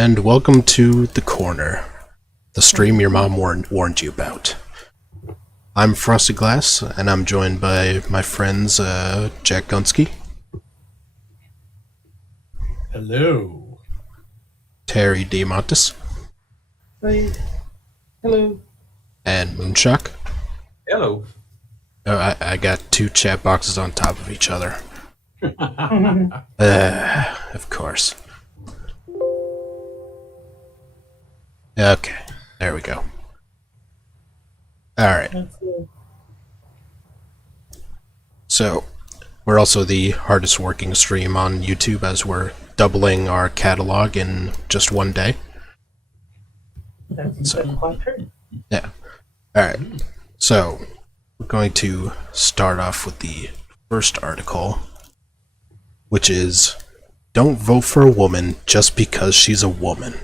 and welcome to The Corner, the stream your mom warned you about. I'm Frosty Glass, and I'm joined by my friends Jack Gunsky. Hello. Terry DeMontis. Hey. Hello. And Moonshock. Hello. Oh, I got two chat boxes on top of each other. Of course. Okay, there we go. Alright. So, we're also the hardest working stream on YouTube as we're doubling our catalog in just one day. That's quite true. Yeah. Alright. So, we're going to start off with the first article, which is, don't vote for a woman just because she's a woman.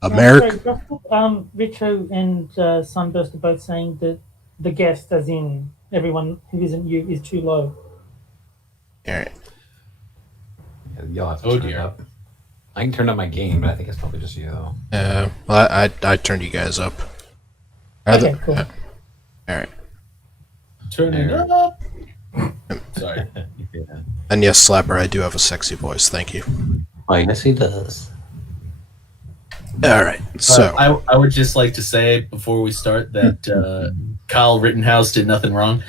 America. Richo and Sunburst are both saying that the guest, as in everyone who isn't you, is too low. Alright. You'll have to turn it up. I can turn up my gain, but I think it's probably just you, though. Well, I turned you guys up. Okay, cool. Alright. Turn it up. Sorry. Yeah. And yes, Slapper, I do have a sexy voice, thank you. Oh, yes, he does. Alright, so. I would just like to say before we start that Kyle Rittenhouse did nothing wrong.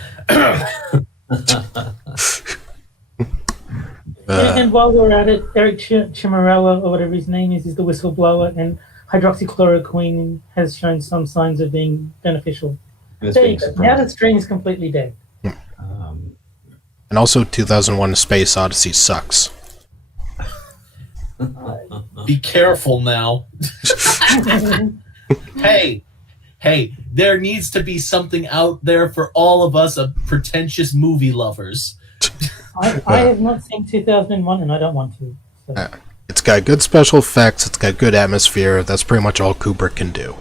And while we're at it, Eric Chimarella, or whatever his name is the whistleblower, and hydroxychloroquine has shown some signs of being beneficial. There you go. Now the stream is completely dead. And also 2001 A Space Odyssey sucks. Be careful now. Hey, there needs to be something out there for all of us pretentious movie lovers. I have not seen 2001 and I don't want to. So. It's got good special effects, it's got good atmosphere, that's pretty much all Kubrick can do.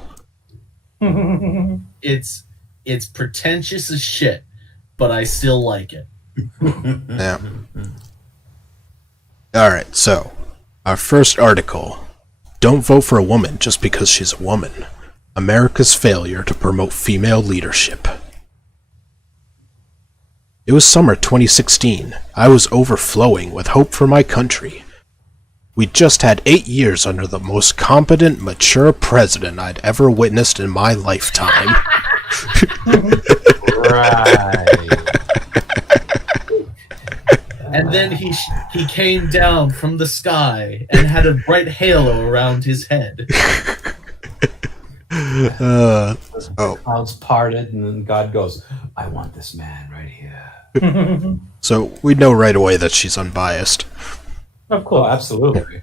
It's pretentious as shit, but I still like it. Yeah. Alright, so, our first article. Don't vote for a woman just because she's a woman. America's failure to promote female leadership. It was summer 2016. I was overflowing with hope for my country. We just had 8 years under the most competent, mature president I'd ever witnessed in my lifetime. Right. And then he came down from the sky and had a bright halo around his head. Clouds parted, and then God goes, I want this man right here. So we know right away that she's unbiased. Of course. Oh, absolutely.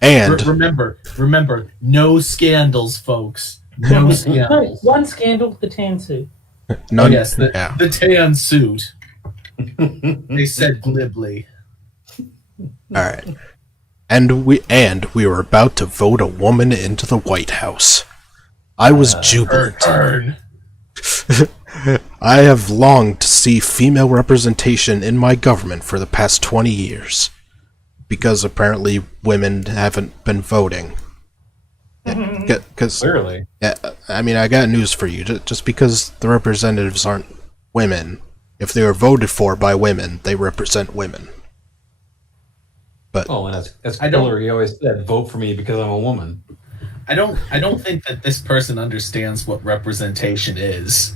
And remember, no scandals, folks. No scandals. One scandal, the tan suit. none, Yes, the tan suit. They said glibly. Alright. And we were about to vote a woman into the White House. I was jubilant. Burn. I have longed to see female representation in my government for the past 20 years. Because apparently women haven't been voting. Clearly. Yeah, I mean, I got news for you. Just because the representatives aren't women, if they were voted for by women, they represent women. But Oh, and as Hillary always said, vote for me because I'm a woman. I don't think that this person understands what representation is.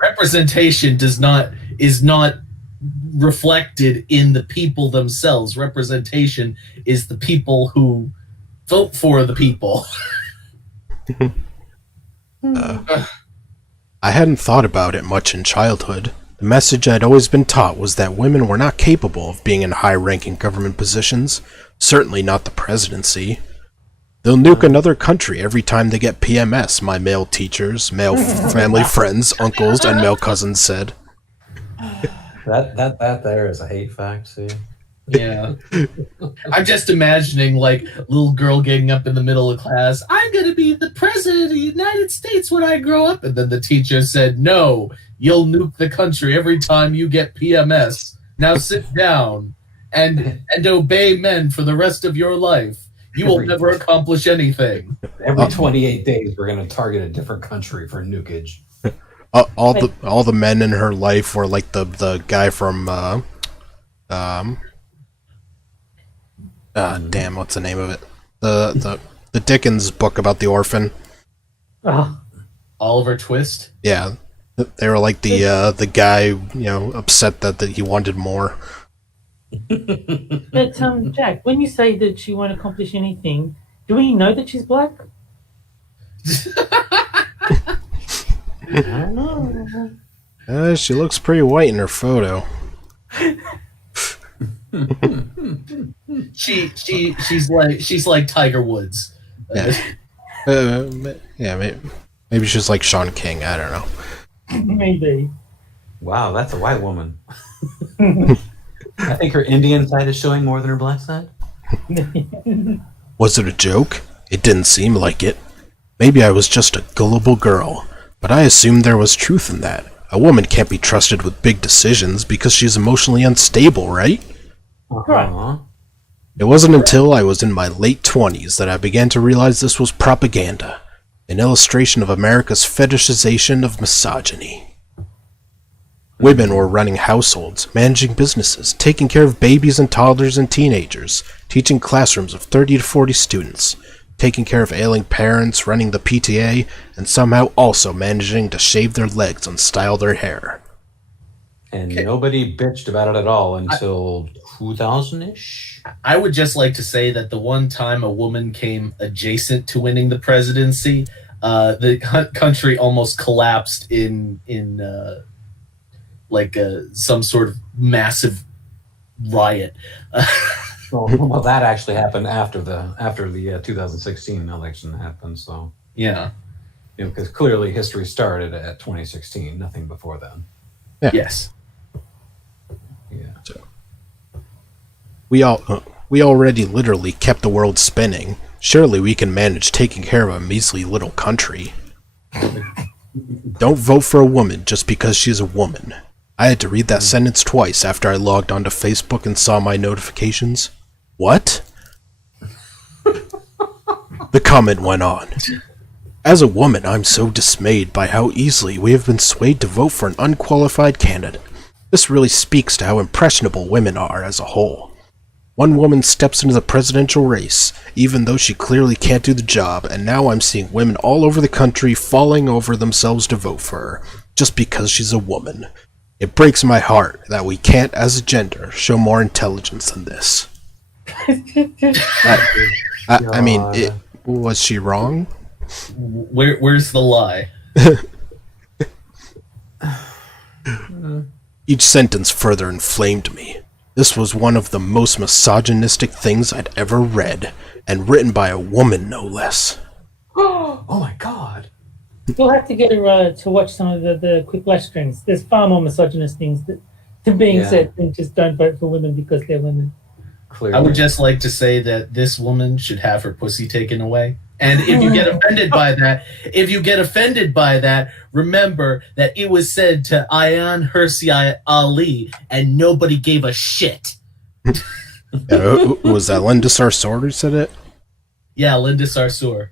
Representation is not reflected in the people themselves. Representation is the people who vote for the people. I hadn't thought about it much in childhood. The message I'd always been taught was that women were not capable of being in high-ranking government positions, certainly not the presidency. They'll nuke another country every time they get PMS, my male teachers, male family friends, uncles, and male cousins said. That there is a hate fact, see? Yeah. I'm just imagining, like, little girl getting up in the middle of class, I'm going to be the president of the United States when I grow up. And then the teacher said, no, you'll nuke the country every time you get PMS. Now sit down and obey men for the rest of your life. You will never accomplish anything. Every 28 days, we're going to target a different country for nukage. All the men in her life were like the guy from damn, what's the name of it? The Dickens book about the orphan. Oh, Oliver Twist. Yeah, they were like the guy, upset that he wanted more. but Jack, when you say that she won't accomplish anything, do we know that she's black? I don't know. She looks pretty white in her photo. She's like Tiger Woods. Yeah, maybe she's like Sean King. I don't know. Maybe. Wow, that's a white woman. I think her Indian side is showing more than her black side. Was it a joke? It didn't seem like it. Maybe I was just a gullible girl, but I assumed there was truth in that. A woman can't be trusted with big decisions because she's emotionally unstable, right? Uh-huh. It wasn't until I was in my late 20s that I began to realize this was propaganda, an illustration of America's fetishization of misogyny. Women were running households, managing businesses, taking care of babies and toddlers and teenagers, teaching classrooms of 30 to 40 students, taking care of ailing parents, running the PTA, and somehow also managing to shave their legs and style their hair. And nobody bitched about it at all until 2000-ish. I would just like to say that the one time a woman came adjacent to winning the presidency, the country almost collapsed in some sort of massive riot. Well, that actually happened after the 2016 election happened. So yeah, because clearly history started at 2016, nothing before then. Yeah. Yes. Yeah. So, we already literally kept the world spinning. Surely we can manage taking care of a measly little country. Don't vote for a woman just because she's a woman. I had to read that sentence twice after I logged onto Facebook and saw my notifications. What? The comment went on. As a woman, I'm so dismayed by how easily we have been swayed to vote for an unqualified candidate. This really speaks to how impressionable women are as a whole. One woman steps into the presidential race, even though she clearly can't do the job, and now I'm seeing women all over the country falling over themselves to vote for her, just because she's a woman. It breaks my heart that we can't, as a gender, show more intelligence than this. I mean, was she wrong? Where's the lie? Each sentence further inflamed me. This was one of the most misogynistic things I'd ever read, and written by a woman, no less. Oh my god. You'll have to get her to watch some of the quick live streams. There's far more misogynist things that being said than just don't vote for women because they're women. Clearly. I would just like to say that this woman should have her pussy taken away. And if you get offended by that, remember that it was said to Ayaan Hirsi Ali, and nobody gave a shit. Was that Linda Sarsour who said it? Yeah, Linda Sarsour.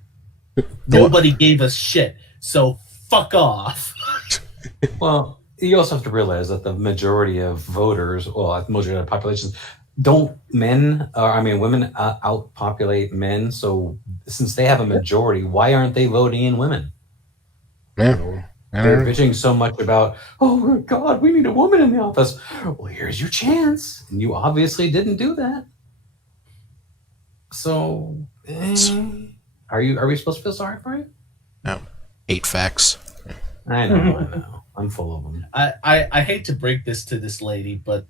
Nobody gave us shit, so fuck off. Well, you also have to realize that the majority of voters, well, the majority of populations, women outpopulate men. So since they have a majority, why aren't they voting in women? Yeah. They're bitching so much about, oh God, we need a woman in the office. Well, here's your chance. And you obviously didn't do that. So, are we supposed to feel sorry for you? No. 8 facts. I know. I'm full of them. I hate to break this to this lady, but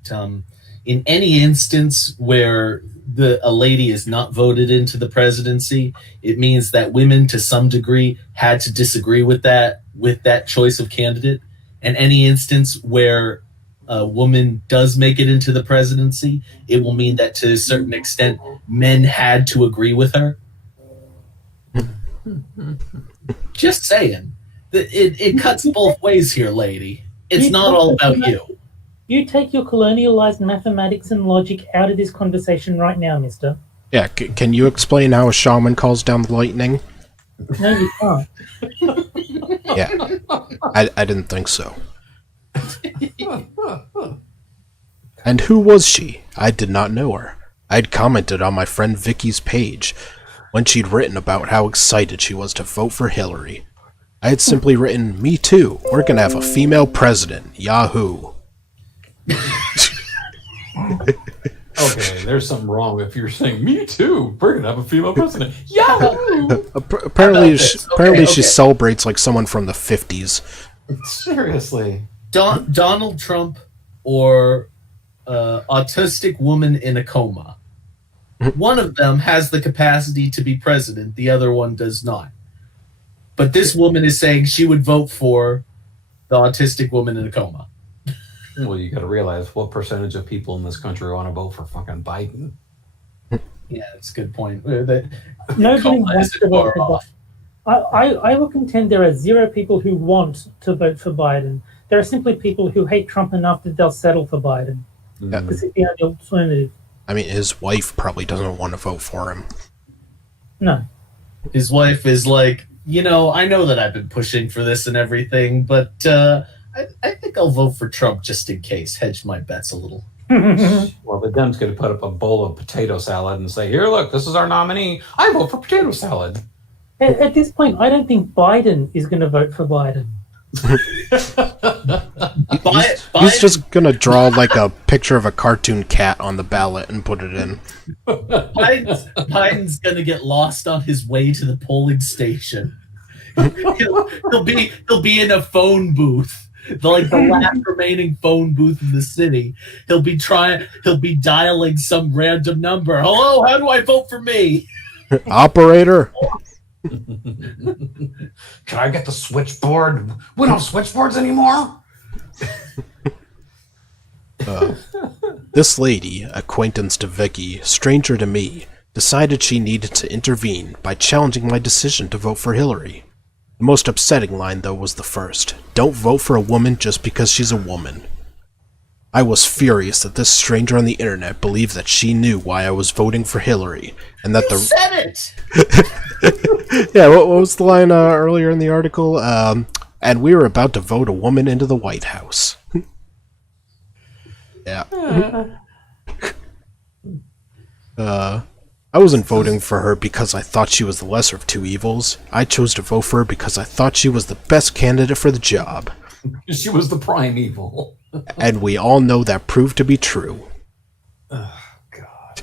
in any instance where a lady is not voted into the presidency, it means that women to some degree had to disagree with that choice of candidate. And any instance where a woman does make it into the presidency, it will mean that to a certain extent men had to agree with her. Just saying. It cuts both ways here, lady. It's not all about you. You take your colonialized mathematics and logic out of this conversation right now, mister. Yeah, can you explain how a shaman calls down the lightning? No, you can't. Yeah, I didn't think so. And who was she? I did not know her. I'd commented on my friend Vicky's page when she'd written about how excited she was to vote for Hillary. I had simply written, "Me too. We're gonna have a female president. Yahoo." Okay, there's something wrong if you're saying, "Me too. We're gonna have a female president." Yahoo! Apparently, Okay. she celebrates like someone from the 50s. Seriously. Donald Trump or autistic woman in a coma. One of them has the capacity to be president. The other one does not. But this woman is saying she would vote for the autistic woman in a coma. Well, you got to realize what percentage of people in this country want to vote for fucking Biden. Yeah, that's a good point. That Nobody coma wants isn't to vote far for off. Biden. I will contend there are zero people who want to vote for Biden. There are simply people who hate Trump enough that they'll settle for Biden. Yeah. This is the only alternative. I mean, his wife probably doesn't want to vote for him. No. His wife is like, I know that I've been pushing for this and everything, but I think I'll vote for Trump just in case. Hedge my bets a little. Well, the Dems could put up a bowl of potato salad and say, "Here, look, this is our nominee. I vote for potato salad." At this point, I don't think Biden is going to vote for Biden. He's just gonna draw like a picture of a cartoon cat on the ballot and put it in. Biden's gonna get lost on his way to the polling station. He'll be in a phone booth, the last remaining phone booth in the city. He'll be dialing some random number. Hello, how do I vote for me? Operator. Can I get the switchboard? We don't have switchboards anymore. This lady, acquaintance to Vicky, stranger to me, decided she needed to intervene by challenging my decision to vote for Hillary. The most upsetting line, though, was the first. Don't vote for a woman just because she's a woman. I was furious that this stranger on the internet believed that she knew why I was voting for Hillary, and that You said it! Yeah, what was the line earlier in the article? And we were about to vote a woman into the White House. Yeah. I wasn't voting for her because I thought she was the lesser of two evils. I chose to vote for her because I thought she was the best candidate for the job. She was the prime evil. And we all know that proved to be true. Oh, God.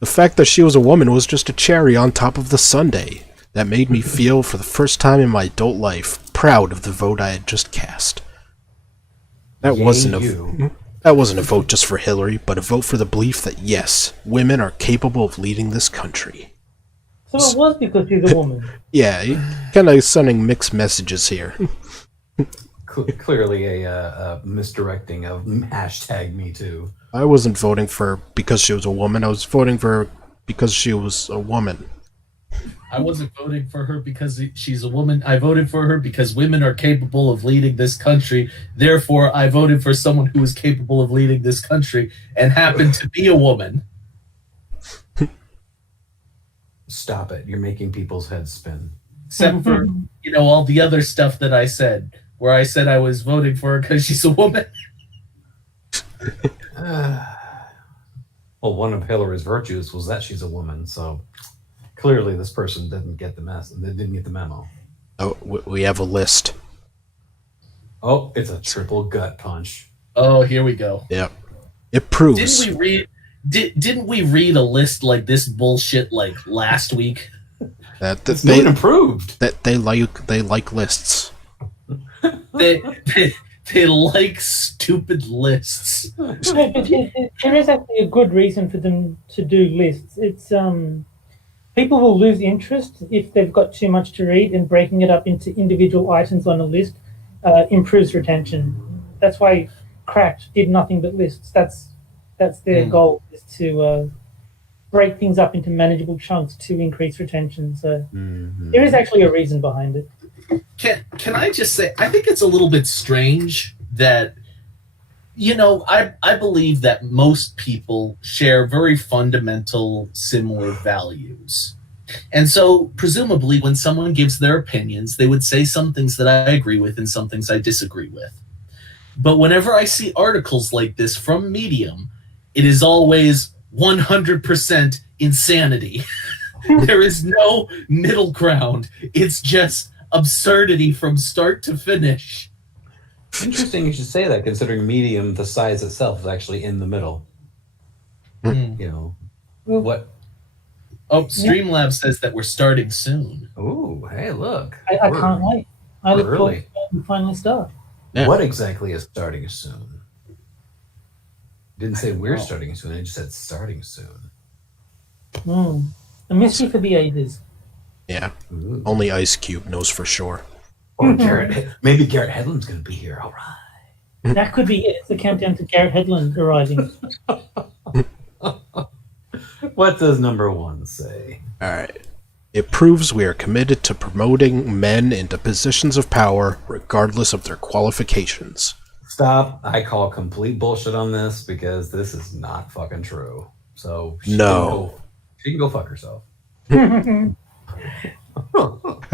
The fact that she was a woman was just a cherry on top of the sundae that made me feel, for the first time in my adult life, proud of the vote I had just cast. That wasn't a vote just for Hillary, but a vote for the belief that, yes, women are capable of leading this country. So it was because she's a woman. Yeah, kind of sending mixed messages here. Clearly a misdirecting of #MeToo. I wasn't voting for her because she was a woman. I was voting for her because she was a woman. I wasn't voting for her because she's a woman. I voted for her because women are capable of leading this country. Therefore, I voted for someone who is capable of leading this country and happened to be a woman. Stop it. You're making people's heads spin. Except for, all the other stuff that I said, where I said I was voting for her because she's a woman. Well, one of Hillary's virtues was that she's a woman, so clearly this person didn't get the memo. Oh, we have a list. Oh, it's a triple gut punch. Oh, here we go. Yep. It proves. Didn't we read a list like this bullshit last week? That It's been improved. That they like lists. They like stupid lists. No, but there is actually a good reason for them to do lists. It's people will lose interest if they've got too much to read, and breaking it up into individual items on a list improves retention. That's why Cracked did nothing but lists. That's their goal, is to break things up into manageable chunks to increase retention. So there is actually a reason behind it. Can I just say, I think it's a little bit strange that I believe that most people share very fundamental, similar values. And so, presumably, when someone gives their opinions, they would say some things that I agree with and some things I disagree with. But whenever I see articles like this from Medium, it is always 100% insanity. There is no middle ground. It's just absurdity from start to finish. Interesting you should say that, considering Medium, the size itself, is actually in the middle. You know, what? Oh, Streamlabs says that we're starting soon. Ooh, hey, look. I can't wait. I look we're forward early. to when we finally start. Yeah. What exactly is starting soon? Didn't say we're starting soon. It just said starting soon. A mystery for the ages. Yeah. Ooh. Only Ice Cube knows for sure. Or maybe Garrett Hedlund's going to be here. All right. That could be it. It's the countdown to Garrett Hedlund arriving. What does number 1 say? All right. It proves we are committed to promoting men into positions of power, regardless of their qualifications. Stop. I call complete bullshit on this because this is not fucking true. So she can go fuck herself. Have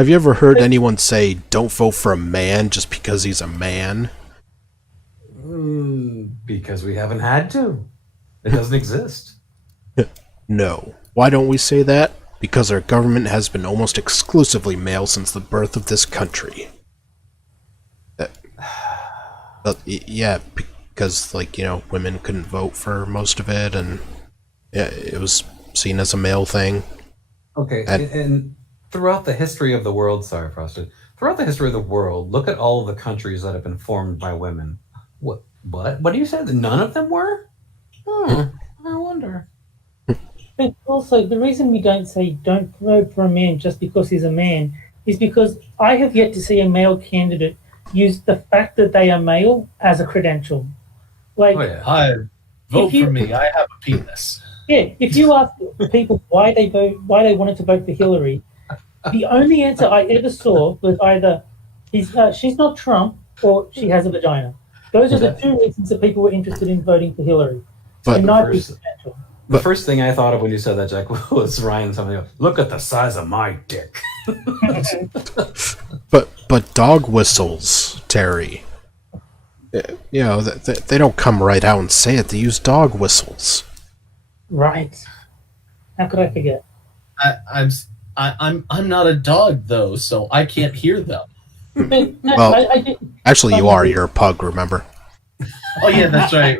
you ever heard anyone say, "Don't vote for a man just because he's a man"? Because we haven't had to. It doesn't exist. No. Why don't we say that? Because our government has been almost exclusively male since the birth of this country. Yeah, because, women couldn't vote for most of it, and it was seen as a male thing. Okay, and throughout the history of the world, sorry, Frosted, throughout the history of the world, look at all of the countries that have been formed by women. What do you say? That none of them were? I wonder. But also, the reason we don't say don't vote for a man just because he's a man is because I have yet to see a male candidate use the fact that they are male as a credential. Like, Vote for me. I have a penis. Yeah, if you ask people why they wanted to vote for Hillary, the only answer I ever saw was either she's not Trump or she has a vagina. Those are the two reasons that people were interested in voting for Hillary. But the first thing I thought of when you said that, Jack, was Ryan something. Look at the size of my dick. But dog whistles, Terry. They don't come right out and say it. They use dog whistles. Right. How could I forget? I'm not a dog though, so I can't hear them. Actually, you are. You're a pug. Remember? Oh yeah, that's right.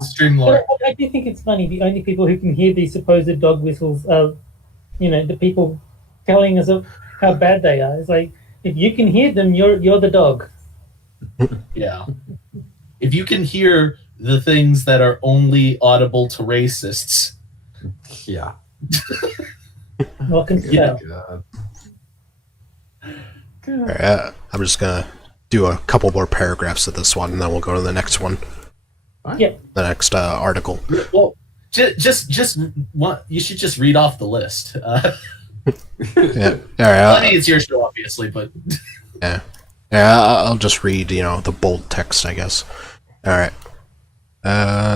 Streamlord. I do think it's funny. The only people who can hear these supposed dog whistles are, the people telling us of how bad they are. It's like, if you can hear them, you're the dog. Yeah. If you can hear the things that are only audible to racists. Yeah. Welcome to Yeah. Right, I'm just gonna do a couple more paragraphs of this one, and then we'll go to the next one. Yeah. The next article. Well, just what you should just read off the list. Yeah. All right. I mean, it's your show, obviously, but Yeah. I'll just read, the bold text, I guess. All right.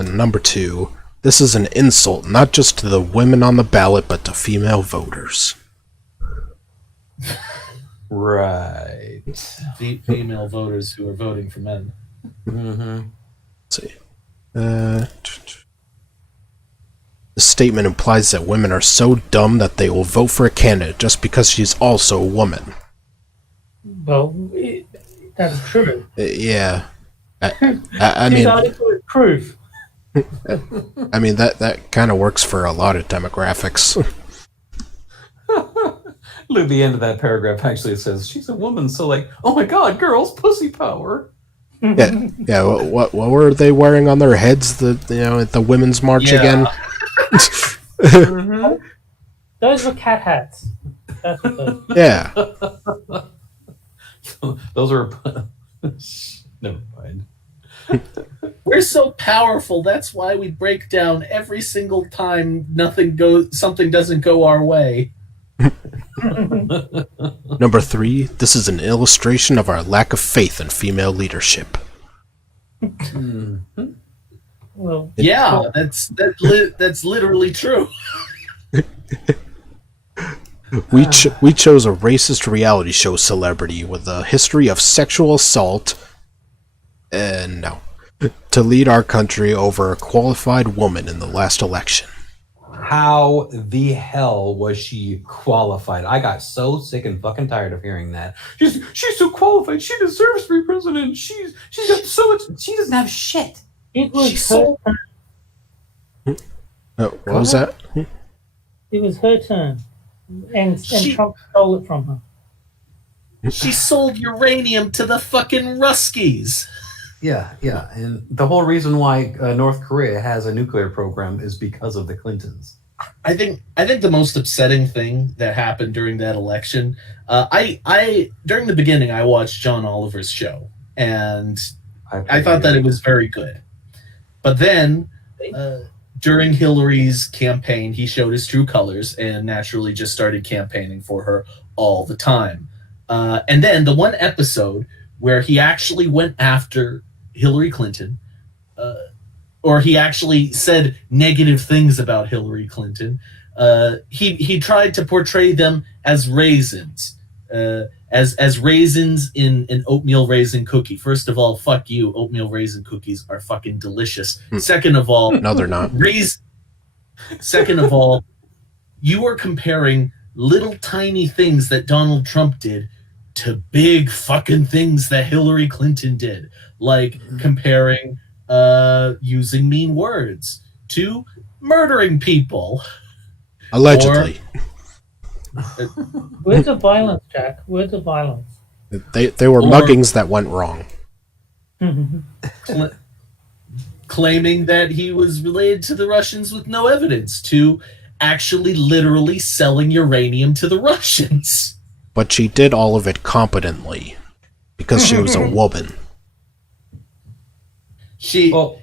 Number 2. This is an insult, not just to the women on the ballot, but to female voters. Right. Female voters who are voting for men. Mm-hmm. Let's see. The statement implies that women are so dumb that they will vote for a candidate just because she's also a woman. Well, that's true. Yeah. I mean, article is proof. I mean that kind of works for a lot of demographics. Look, the end of that paragraph actually says she's a woman, so oh my god, girls, pussy power. Yeah. What were they wearing on their heads? At the women's march again. Mm-hmm. Those were cat hats. That's what those. Yeah. Those are never mind. We're so powerful. That's why we break down every single time something doesn't go our way. Number 3. This is an illustration of our lack of faith in female leadership. Mhm. Well, Yeah, that's literally true. We chose a racist reality show celebrity with a history of sexual assault, and no, to lead our country over a qualified woman in the last election. How the hell was she qualified? I got so sick and fucking tired of hearing that. She's so qualified. She deserves to be president. She's got so much. She doesn't have shit. it was She's her so- turn. What was that? It was her turn, and She- Trump stole it from her. She sold uranium to the fucking Ruskies. Yeah, and the whole reason why North Korea has a nuclear program is because of the Clintons. I think the most upsetting thing that happened during that election, I during the beginning I watched John Oliver's show, and I thought that it was very good. But then during Hillary's campaign, he showed his true colors and naturally just started campaigning for her all the time. And then the one episode where he actually went after Hillary Clinton, or he actually said negative things about Hillary Clinton, he tried to portray them as raisins, as raisins in an oatmeal raisin cookie. First of all, fuck you. Oatmeal raisin cookies are fucking delicious. Second of all, No, they're not. Second of all, you are comparing little tiny things that Donald Trump did to big fucking things that Hillary Clinton did, like comparing using mean words to murdering people. Allegedly. Words of violence, Jack. Words of violence. They were Or- muggings that went wrong. Cl- claiming that he was related to the Russians with no evidence, to actually literally selling uranium to the Russians. But she did all of it competently because she was a woman. She Well-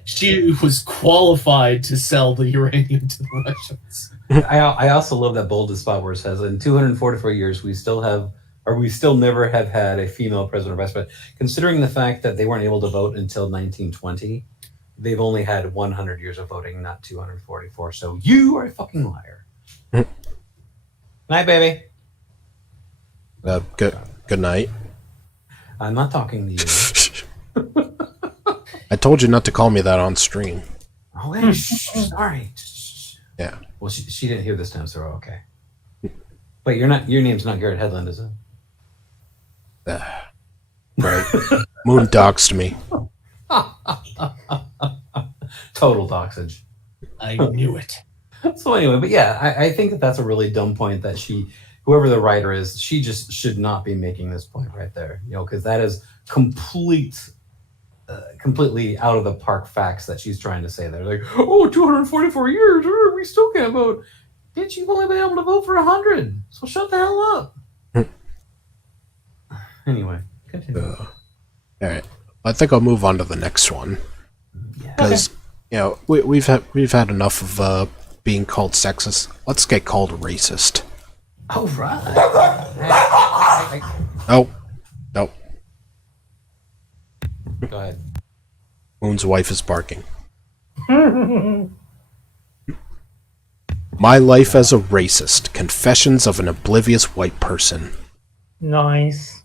was qualified to sell the uranium to the Russians. I also love that bold spot where it says, in 244 years, we still never have had a female president or vice president. Considering the fact that they weren't able to vote until 1920, they've only had 100 years of voting, not 244. So you are a fucking liar. Night, baby. Good night. I'm not talking to you. I told you not to call me that on stream. Oh, wait, sorry. Yeah. Well, she didn't hear this time, so we're okay. Wait, your name's not Garrett Hedlund, is it? Right. Moon doxed me. Total doxage. I knew it. So anyway, but yeah, I think that that's a really dumb point that whoever the writer is, she just should not be making this point right there, because that is completely out of the park facts that she's trying to say there. Like, 244 years, we still can't vote. Bitch, you've only been able to vote for 100, so shut the hell up. Anyway, continue. All right. I think I'll move on to the next one Yeah. because we've had enough of being called sexist. Let's get called racist. All right. Oh, no. Go ahead. Moon's wife is barking. My Life as a Racist. Confessions of an Oblivious White Person. Nice.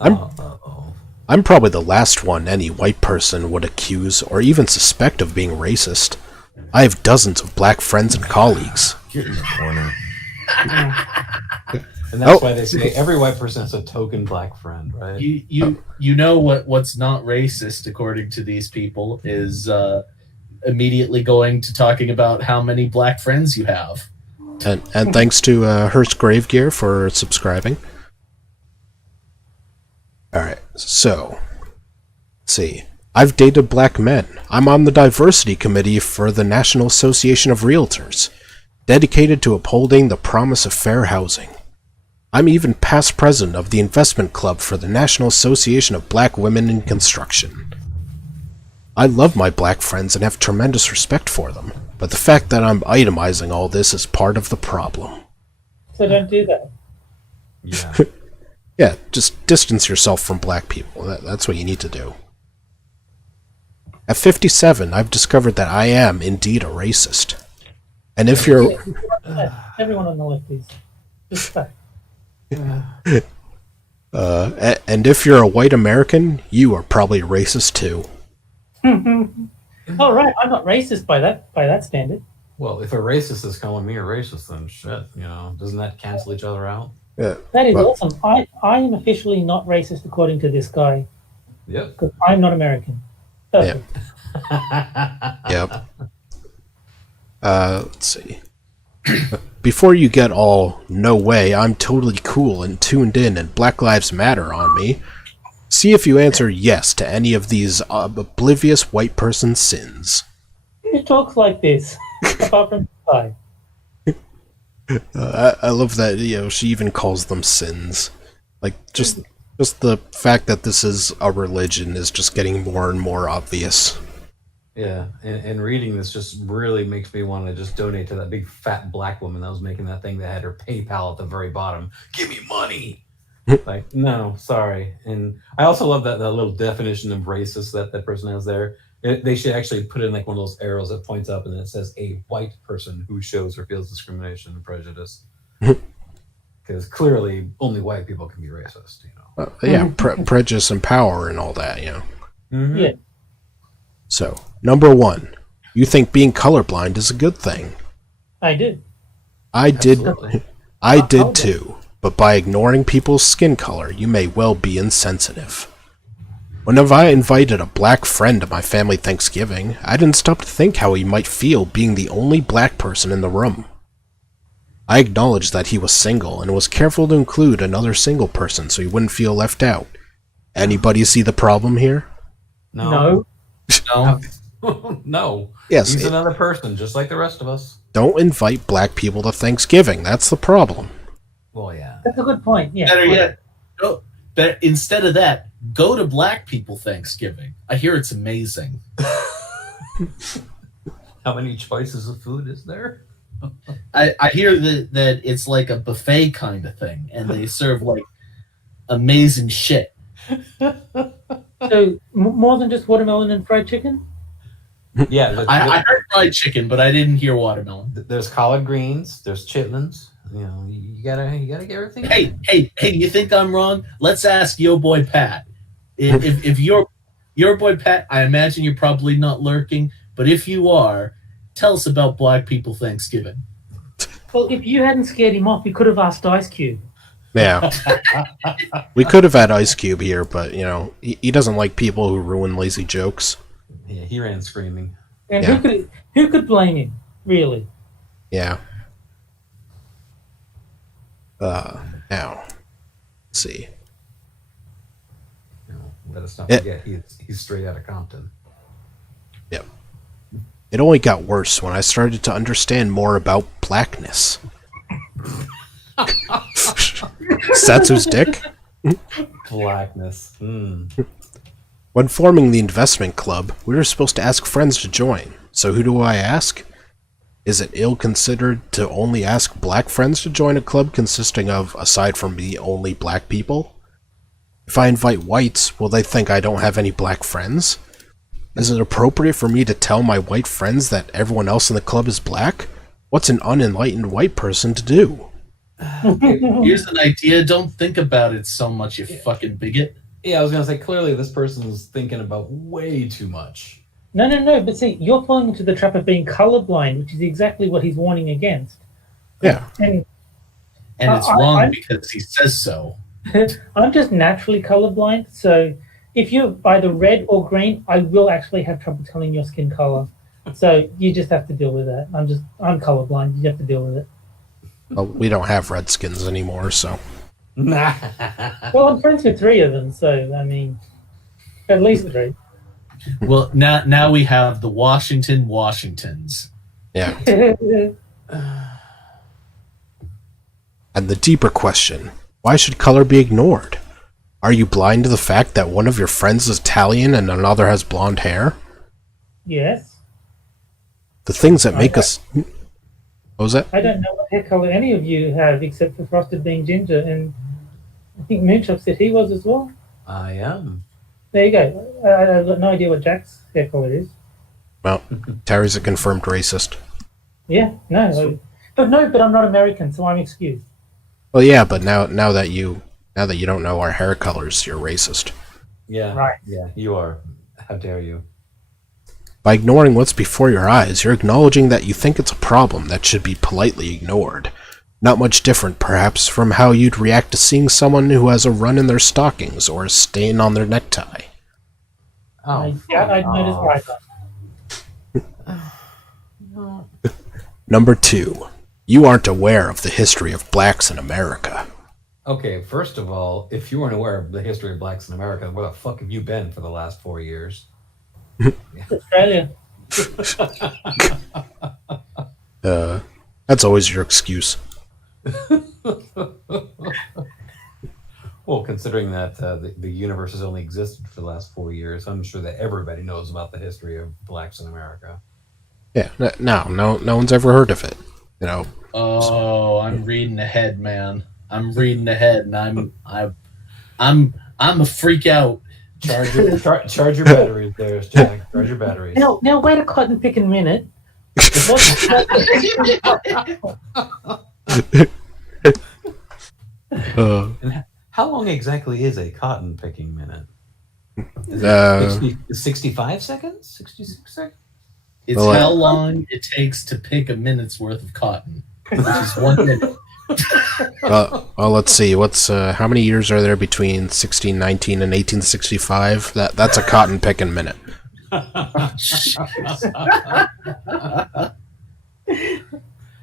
I'm probably the last one any white person would accuse or even suspect of being racist. I have dozens of black friends and colleagues. Get in the corner. And that's Oh. why they say every white person has a token black friend, right? You know what's not racist according to these people is immediately going to talking about how many black friends you have. And thanks to Hearst Gravegear for subscribing. Alright, so, let's see. I've dated black men. I'm on the diversity committee for the National Association of Realtors, dedicated to upholding the promise of fair housing. I'm even past president of the investment club for the National Association of Black Women in Construction. I love my black friends and have tremendous respect for them, but the fact that I'm itemizing all this is part of the problem. So don't do that. Yeah. Yeah, just distance yourself from black people. That's what you need to do. At 57, I've discovered that I am indeed a racist. And if you're... Everyone on the left is. Just fact. and if you're a white American, you are probably racist too. Oh, right. I'm not racist by that standard. Well, if a racist is calling me a racist, then shit, doesn't that cancel each other out? Yeah. That is awesome. I am officially not racist according to this guy Yep. because I'm not American. Perfect. Yep. Let's see. Before you get all, no way, I'm totally cool and tuned in and Black Lives Matter on me, see if you answer yes to any of these oblivious white person sins. Who talks like this? Apart from this guy. I love that, she even calls them sins. Like, just the fact that this is a religion is just getting more and more obvious. Yeah, and reading this just really makes me want to just donate to that big fat black woman that was making that thing that had her PayPal at the very bottom. Give me money! Like, no, sorry. And I also love that little definition of racist that person has there. They should actually put in like one of those arrows that points up and it says a white person who shows or feels discrimination and prejudice. Because clearly only white people can be racist, Prejudice and power and all that, Mm-hmm. Yeah. So, number 1, you think being colorblind is a good thing. I do. I did Okay. too, but by ignoring people's skin color, you may well be insensitive. Whenever I invited a black friend to my family Thanksgiving, I didn't stop to think how he might feel being the only black person in the room. I acknowledged that he was single and was careful to include another single person so he wouldn't feel left out. Anybody see the problem here? No. No. No. Yes. He's another person, just like the rest of us. Don't invite black people to Thanksgiving. That's the problem. Well, yeah. That's a good point. Yeah. Better yet, instead of that, go to Black People Thanksgiving. I hear it's amazing. How many choices of food is there? I hear that it's like a buffet kind of thing, and they serve like amazing shit. So more than just watermelon and fried chicken? Yeah. I heard fried chicken, but I didn't hear watermelon. There's collard greens. There's chitlins. You gotta get everything. Hey! You think I'm wrong? Let's ask Yo Boy Pat. If your boy Pat, I imagine you're probably not lurking, but if you are, tell us about Black People Thanksgiving. Well, if you hadn't scared him off, you could have asked Ice Cube. Yeah. We could have had Ice Cube here, but, he doesn't like people who ruin lazy jokes. Yeah, he ran screaming. And Yeah. who could blame him, really? Yeah. Now, let's see. Let us not Yeah. forget he's straight out of Compton. Yep. It only got worse when I started to understand more about blackness. Satsu's dick? Blackness. When forming the investment club, we were supposed to ask friends to join. So who do I ask? Is it ill-considered to only ask black friends to join a club consisting of, aside from me, only black people? If I invite whites, will they think I don't have any black friends? Is it appropriate for me to tell my white friends that everyone else in the club is black? What's an unenlightened white person to do? Here's an idea. Don't think about it so much, you fucking bigot. Yeah, I was gonna say clearly this person's thinking about way too much. No. But see, you're falling into the trap of being colorblind, which is exactly what he's warning against. Yeah. And And it's wrong because he says so. I'm just naturally colorblind, so if you're either red or green, I will actually have trouble telling your skin color. So you just have to deal with that. I'm colorblind. You have to deal with it. Well, we don't have redskins anymore, so... Nah. Well, I'm friends with 3 of them, so I mean, at least 3. Well, now we have the Washingtons. Yeah. And the deeper question, why should color be ignored? Are you blind to the fact that one of your friends is Italian and another has blonde hair? Yes. The things that make us... What was that? I don't know what hair color any of you have except for Frosted being ginger, and I think Moonshot said he was as well. I am. There you go. I've got no idea what Jack's hair color is. Well, Terry's a confirmed racist. Yeah, no. But I'm not American, so I'm excused. Well, yeah, but now that you don't know our hair colors, you're racist. Yeah. Right. Yeah, you are. How dare you? By ignoring what's before your eyes, you're acknowledging that you think it's a problem that should be politely ignored. Not much different, perhaps, from how you'd react to seeing someone who has a run in their stockings or a stain on their necktie. Oh. I'd notice No. Number 2. You aren't aware of the history of blacks in America. Okay, first of all, if you weren't aware of the history of blacks in America, where the fuck have you been for the last 4 years? Australia. That's always your excuse. Well, considering that the universe has only existed for the last 4 years, I'm sure that everybody knows about the history of blacks in America. Yeah, no one's ever heard of it. You know. Oh, I'm reading ahead, man. I'm reading ahead, and I'm a freak out. Charge your batteries there, Jack. Charge your batteries. Now wait a cotton picking minute. And how long exactly is a cotton picking minute? 65 seconds? 66 seconds? It's Well, how long it takes to pick a minute's worth of cotton, which is 1 minute. Well, let's see. What's how many years are there between 1619 and 1865? That's a cotton picking minute.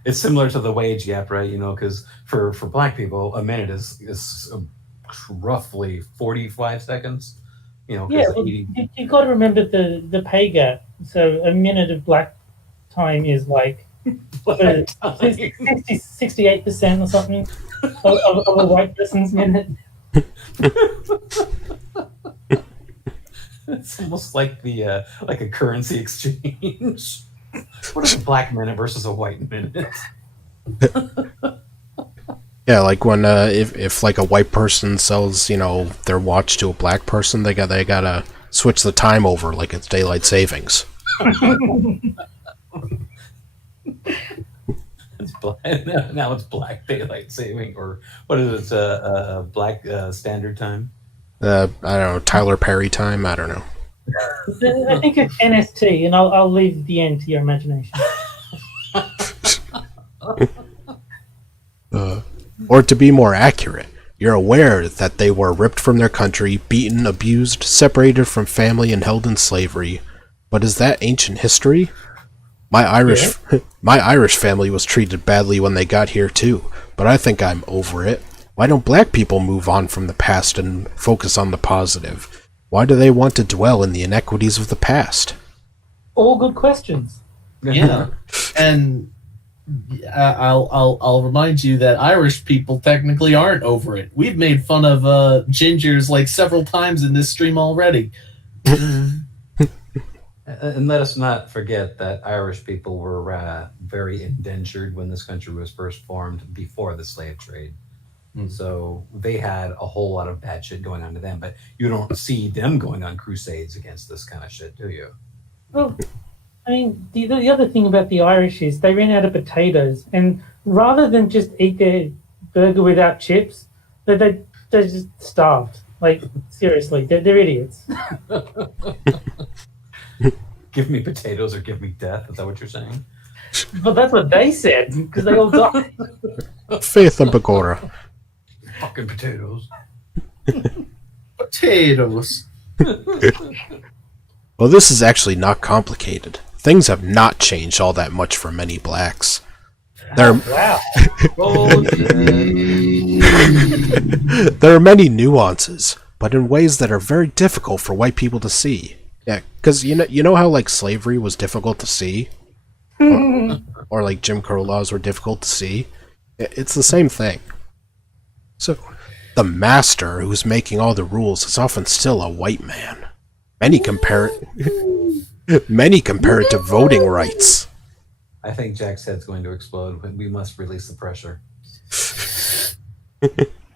It's similar to the wage gap, right? You know, because for black people, a minute is roughly 45 seconds. You know, Yeah, well, you got to remember the pay gap. So a minute of black time is like 68% or something of a white person's minute. It's almost like like a currency exchange. What is a black minute versus a white minute? Yeah, like when if like a white person sells, you know, their watch to a black person, they gotta switch the time over like it's daylight savings. Now it's black daylight saving, or what is it? Black standard time. I don't know, Tyler Perry time. I don't know. I think it's NST, and I'll leave the end to your imagination. Or to be more accurate, you're aware that they were ripped from their country, beaten, abused, separated from family, and held in slavery. But is that ancient history? My Irish family was treated badly when they got here too, but I think I'm over it. Why don't black people move on from the past and focus on the positive? Why do they want to dwell in the inequities of the past? All good questions. Yeah, and I'll remind you that Irish people technically aren't over it. We've made fun of gingers like several times in this stream already. And let us not forget that Irish people were very indentured when this country was first formed before the slave trade. So they had a whole lot of bad shit going on to them, but you don't see them going on crusades against this kind of shit, do you? Well, I mean, the other thing about the Irish is they ran out of potatoes, and rather than just eat their burger without chips, they just starved. Like, seriously, they're idiots. Give me potatoes or give me death. Is that what you're saying? But that's what they said, because they all died. Faith and Pecora. Fucking potatoes. Potatoes. Well, this is actually not complicated. Things have not changed all that much for many blacks. There are many nuances, but in ways that are very difficult for white people to see. Yeah, because you know how like slavery was difficult to see, or like Jim Crow laws were difficult to see. It's the same thing. So, the master who's making all the rules is often still a white man. Many compare it to voting rights. I think Jack's head's going to explode. We must release the pressure.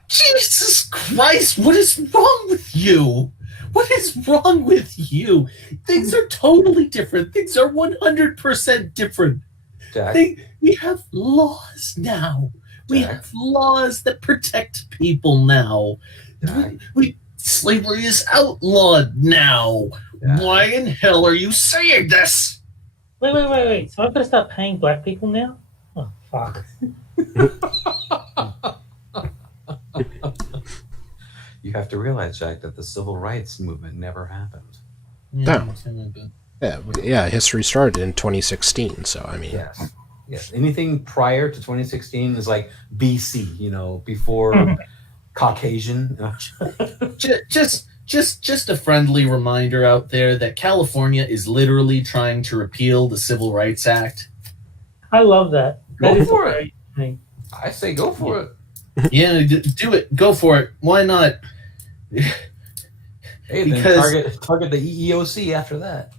Jesus Christ, what is wrong with you? What is wrong with you? Things are totally different. Things are 100% different. Jack, We have laws now. We Jack. have laws that protect people now. Jack. Slavery is outlawed now. Jack. Why in hell are you saying this? Wait. So I've got to start paying black people now? Oh, fuck. You have to realize, Jack, that the civil rights movement never happened. Yeah, history started in 2016, so I mean... Yes. Anything prior to 2016 is like BC, before Caucasian. Just a friendly reminder out there that California is literally trying to repeal the Civil Rights Act. I love that. Go That is for a it. great thing. I say go for it. Yeah, do it. Go for it. Why not? Hey, Because- then target the EEOC after that.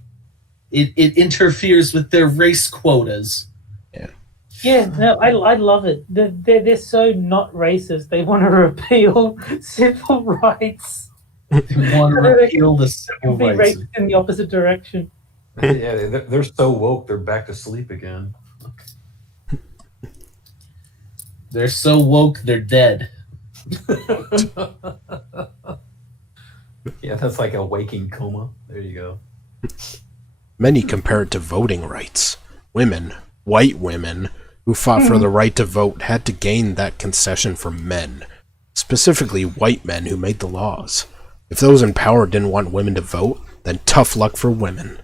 It interferes with their race quotas. Yeah, no, I love it. They're so not racist. They want to repeal civil rights. They want to repeal the civil Be rights. racist in the opposite direction. Yeah, they're so woke, they're back to sleep again. They're so woke, they're dead. Yeah, that's like a waking coma. There you go. Many compare it to voting rights. Women, white women, who fought for the right to vote had to gain that concession from men, specifically white men who made the laws. If those in power didn't want women to vote, then tough luck for women.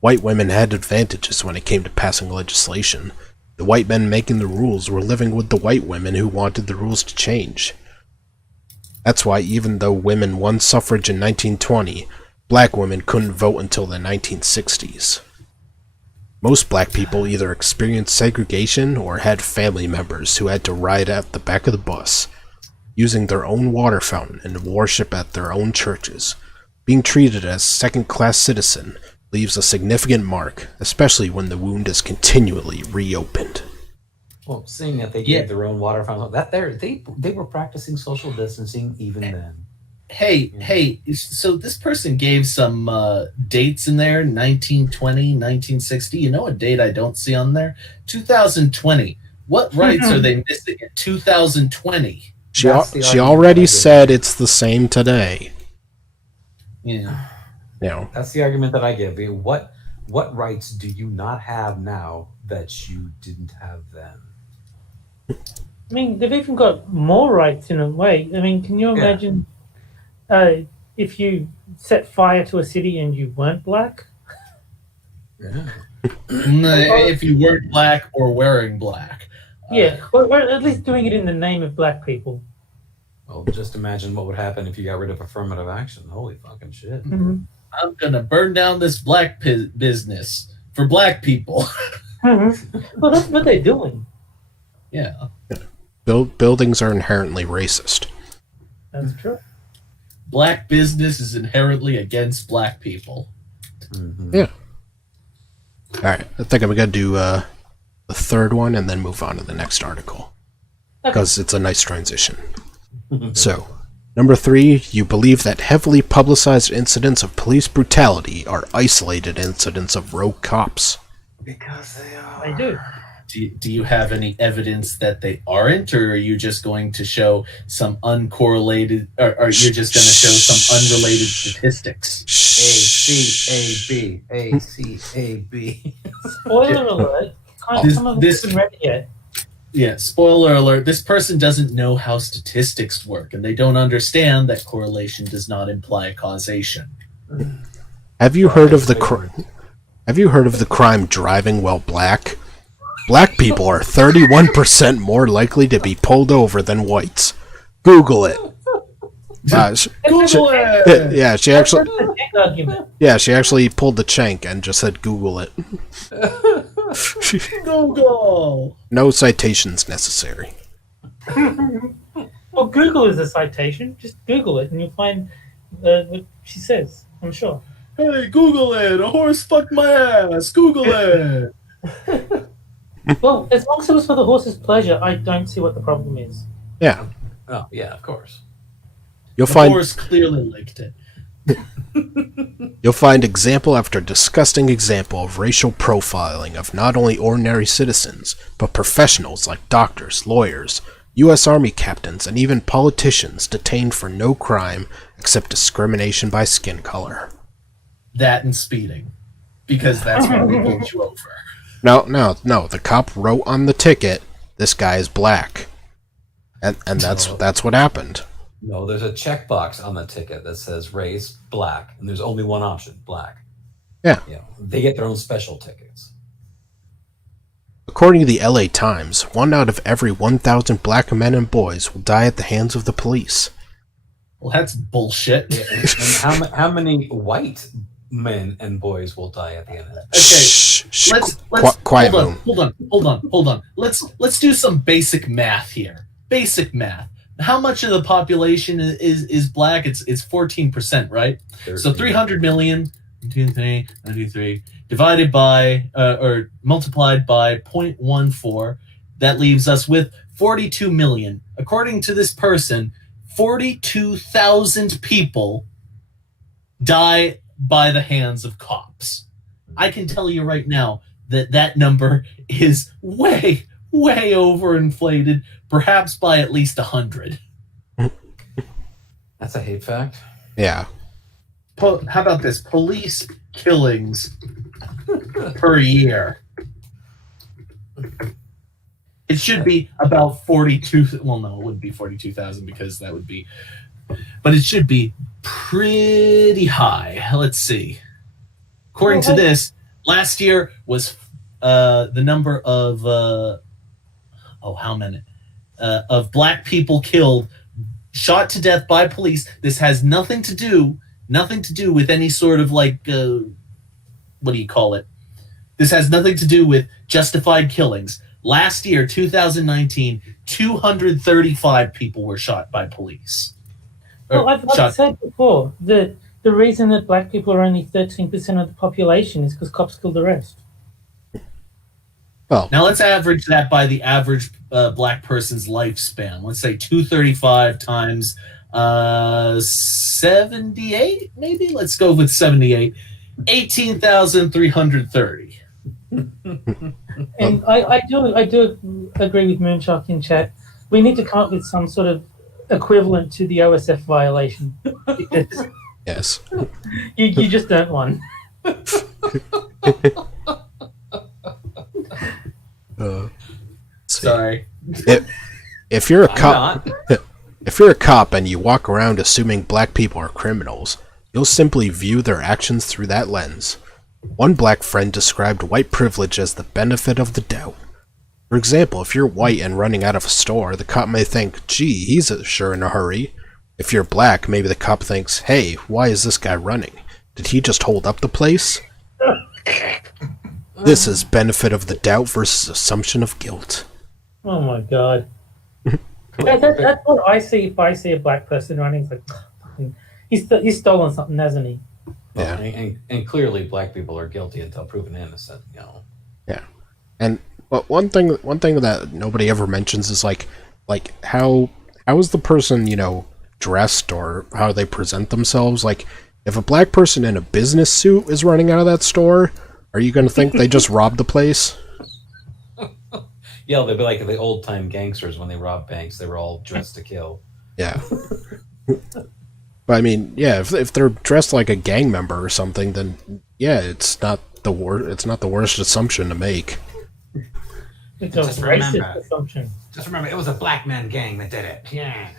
White women had advantages when it came to passing legislation. The white men making the rules were living with the white women who wanted the rules to change. That's why even though women won suffrage in 1920, black women couldn't vote until the 1960s. Most black people either experienced segregation or had family members who had to ride at the back of the bus, using their own water fountain and worship at their own churches. Being treated as second-class citizen leaves a significant mark, especially when the wound is continually reopened. Well, seeing that they Yeah. gave their own water fountain, they were practicing social distancing even then. Hey, so this person gave some dates in there, 1920, 1960. You know a date I don't see on there? 2020. What rights are they missing in 2020? She That's the argument already I give. said it's the same today. Yeah. You know, That's the argument that I give. I mean, what rights do you not have now that you didn't have then? I mean, they've even got more rights in a way. I mean, can you imagine if you set fire to a city and you weren't black? Yeah. If you weren't black or wearing black. Yeah, or at least doing it in the name of black people. Well, just imagine what would happen if you got rid of affirmative action. Holy fucking shit. Mm-hmm. I'm gonna burn down this black business for black people. Well, that's what they're doing. Yeah. buildings are inherently racist. That's true. Black business is inherently against black people. Mhm. Yeah. Alright, I think I'm going to do the third one and then move on to the next article. Because it's a nice transition. So, number 3, you believe that heavily publicized incidents of police brutality are isolated incidents of rogue cops. Because they are. I do. Do you have any evidence that they aren't, or are you just going to show some uncorrelated, or are you just going to show some unrelated statistics? A-C-A-B. Spoiler alert. Some of This- this haven't read it yet. Yeah, spoiler alert, this person doesn't know how statistics work, and they don't understand that correlation does not imply causation. Have you heard of the crime driving while black? Black people are 31% more likely to be pulled over than whites. Google it. Google it! Yeah, she That's actually the dick argument. pulled the chank and just said Google it. Google! No citations necessary. Well, Google is a citation. Just Google it and you'll find what she says, I'm sure. Hey, Google it! A horse fucked my ass! Google it! Well, as long as it was for the horse's pleasure, I don't see what the problem is. Yeah. Oh yeah, of course. You'll The find Force clearly liked it. You'll find example after disgusting example of racial profiling of not only ordinary citizens, but professionals like doctors, lawyers, U.S. Army captains, and even politicians detained for no crime except discrimination by skin color. That and speeding. Because that's when we pulled you over. No. The cop wrote on the ticket, "This guy is black," and that's what happened. No, there's a checkbox on the ticket that says race black, and there's only one option, black. Yeah. They get their own special tickets. According to the LA Times, 1 out of every 1,000 black men and boys will die at the hands of the police. Well, that's bullshit. And how many white men and boys will die at the end of that? Okay, Shh, let's quiet, hold on. Let's do some basic math here. Basic math. How much of the population is black? It's 14%, right? 13. So 300 million, 1, divided by or multiplied by 0.14. That leaves us with 42 million. According to this person, 42,000 people die by the hands of cops. I can tell you right now that number is way overinflated, perhaps by at least 100. That's a hate fact. Yeah. How about this? Police killings per year. It should be about 42. Well, no, it wouldn't be 42,000 because that would be. But it should be pretty high. Let's see. According to this, last year was the number of how many of black people killed, shot to death by police. This has nothing to do with any sort of like what do you call it? This has nothing to do with justified killings. Last year, 2019, 235 people were shot by police. Well, I've said before that the reason that black people are only 13% of the population is because cops killed the rest. Well, now let's average that by the average black person's lifespan. Let's say 235 times 78, maybe? Let's go with 78. 18,330. And I do agree with Moonshock in chat. We need to come up with some sort of equivalent to the OSF violation. Because yes. you just don't want. Sorry. If you're a cop, if you're a cop and you walk around assuming black people are criminals, you'll simply view their actions through that lens. One black friend described white privilege as the benefit of the doubt. For example, if you're white and running out of a store, the cop may think, "Gee, he's sure in a hurry." If you're black, maybe the cop thinks, "Hey, why is this guy running? Did he just hold up the place?" This is benefit of the doubt versus assumption of guilt. Oh my god. That's what I see if I see a black person running. It's like, he's stolen something, hasn't he? Yeah. And clearly black people are guilty until proven innocent, you know. Yeah. And but one thing that nobody ever mentions is like how is the person, dressed or how they present themselves? Like, if a black person in a business suit is running out of that store, are you going to think they just robbed the place? Yeah, they'd be like the old-time gangsters when they robbed banks. They were all dressed to kill. Yeah. But I mean, yeah, if they're dressed like a gang member or something, then yeah, it's not the worst assumption to make. It's a racist assumption. Just remember, it was a black man gang that did it. Yeah.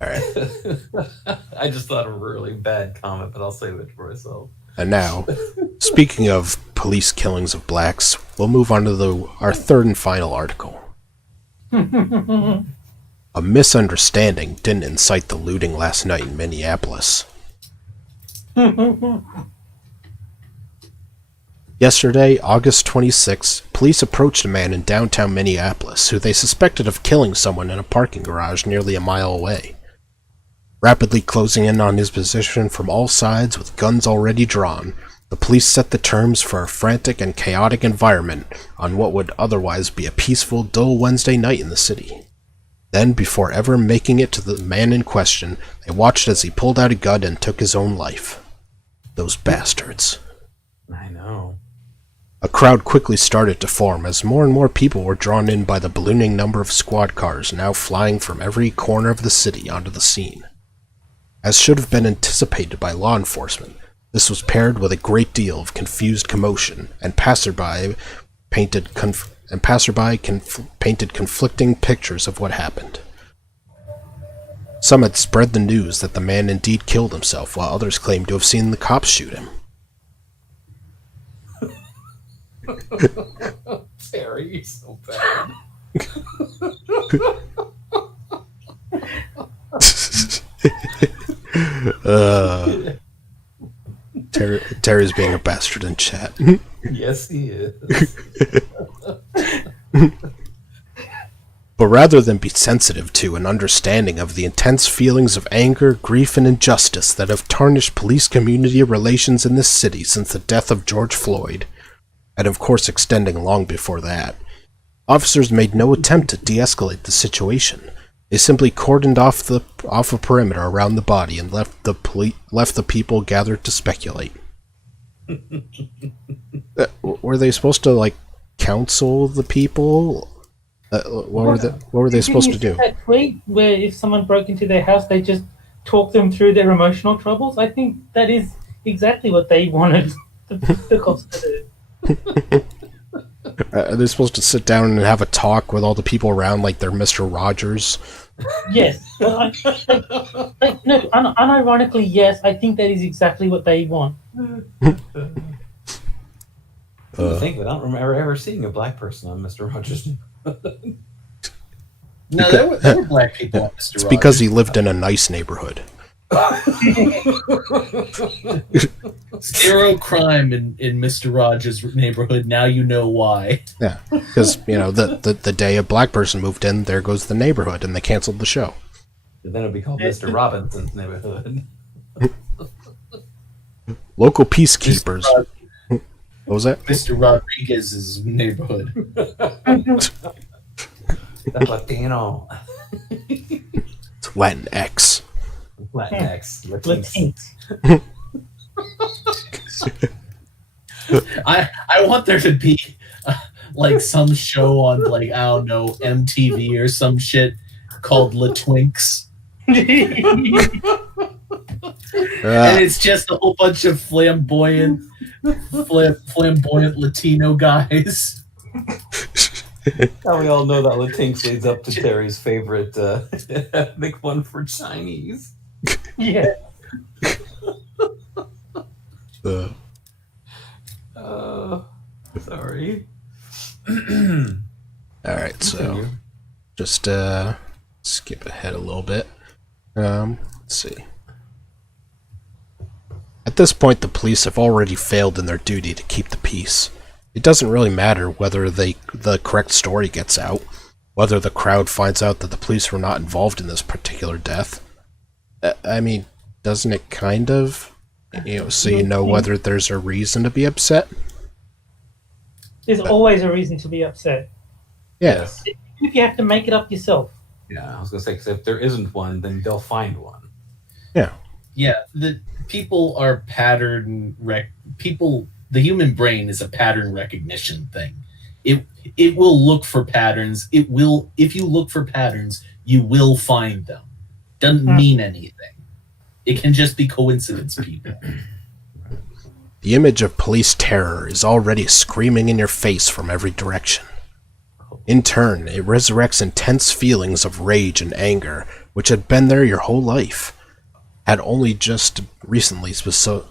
All right. I just thought of a really bad comment, but I'll save it for myself. And now, speaking of police killings of blacks, we'll move on to our third and final article. A misunderstanding didn't incite the looting last night in Minneapolis. Yesterday, August 26, police approached a man in downtown Minneapolis who they suspected of killing someone in a parking garage nearly a mile away. Rapidly closing in on his position from all sides with guns already drawn, The police set the terms for a frantic and chaotic environment on what would otherwise be a peaceful, dull Wednesday night in the city. Then, before ever making it to the man in question, they watched as he pulled out a gun and took his own life. Those bastards. I know. A crowd quickly started to form as more and more people were drawn in by the ballooning number of squad cars now flying from every corner of the city onto the scene. As should have been anticipated by law enforcement, this was paired with a great deal of confused commotion, and passerby painted conflicting pictures of what happened. Some had spread the news that the man indeed killed himself, while others claimed to have seen the cops shoot him. Terry, you're so bad. Terry's being a bastard in chat. Yes, he is. But rather than be sensitive to and understanding of the intense feelings of anger, grief, and injustice that have tarnished police-community relations in this city since the death of George Floyd, and of course extending long before that, officers made no attempt to de-escalate the situation. They simply cordoned off a perimeter around the body and left the people gathered to speculate. Were they supposed to, counsel the people? What were they supposed to do? That tweet where if someone broke into their house, they just talk them through their emotional troubles. I think that is exactly what they wanted the cops to do. Are they supposed to sit down and have a talk with all the people around like they're Mr. Rogers? Yes. No, unironically, yes. I think that is exactly what they want. I think that I don't remember ever seeing a black person on Mr. Rogers. No, there were black people on Mr. It's Rogers. because he lived in a nice neighborhood. Zero crime in Mr. Rogers' neighborhood. Now you know why. Yeah, because, the day a black person moved in, there goes the neighborhood, and they canceled the show. And then it'd be called Mr. Robinson's neighborhood. Local peacekeepers. What was that? Mr. Rodriguez's neighborhood. That's Latino. It's Latinx. Latinx. Latinx. I want there to be some show on I don't know, MTV or some shit called Latwinks. And it's just a whole bunch of flamboyant Latino guys. Now we all know that Latinx leads up to Terry's favorite ethnic one for Chinese. Yeah. Sorry. Alright, so just skip ahead a little bit. Let's see. At this point, the police have already failed in their duty to keep the peace. It doesn't really matter whether the correct story gets out, whether the crowd finds out that the police were not involved in this particular death. I mean, doesn't it kind of? So you know whether there's a reason to be upset? There's always a reason to be upset. Yeah. Even if you have to make it up yourself. Yeah, I was going to say, because if there isn't one, then they'll find one. Yeah. Yeah, the people are the human brain is a pattern recognition thing. It will look for patterns. If you look for patterns, you will find them. Doesn't mean anything. It can just be coincidence, people. The image of police terror is already screaming in your face from every direction. In turn, it resurrects intense feelings of rage and anger, which had been there your whole life, had only just recently subsided,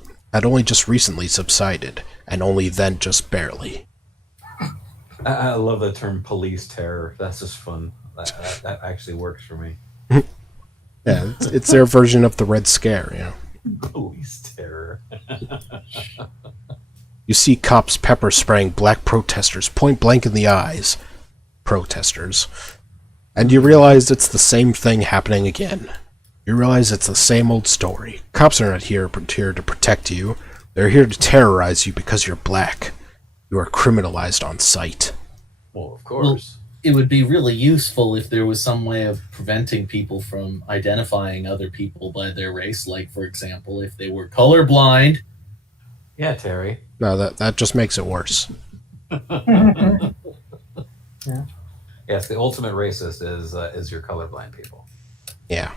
and only then just barely. I love the term police terror. That's just fun. That actually works for me. Yeah, it's their version of the Red Scare, Police terror. You see cops pepper spraying black protesters point blank in the eyes. Protesters. And you realize it's the same thing happening again. You realize it's the same old story. Cops are not here to protect you. They're here to terrorize you because you're black. You are criminalized on sight. Well, of course. It would be really useful if there was some way of preventing people from identifying other people by their race. Like, for example, if they were colorblind. Yeah, Terry. No, that just makes it worse. Yeah. Yes, the ultimate racist is your colorblind people. Yeah.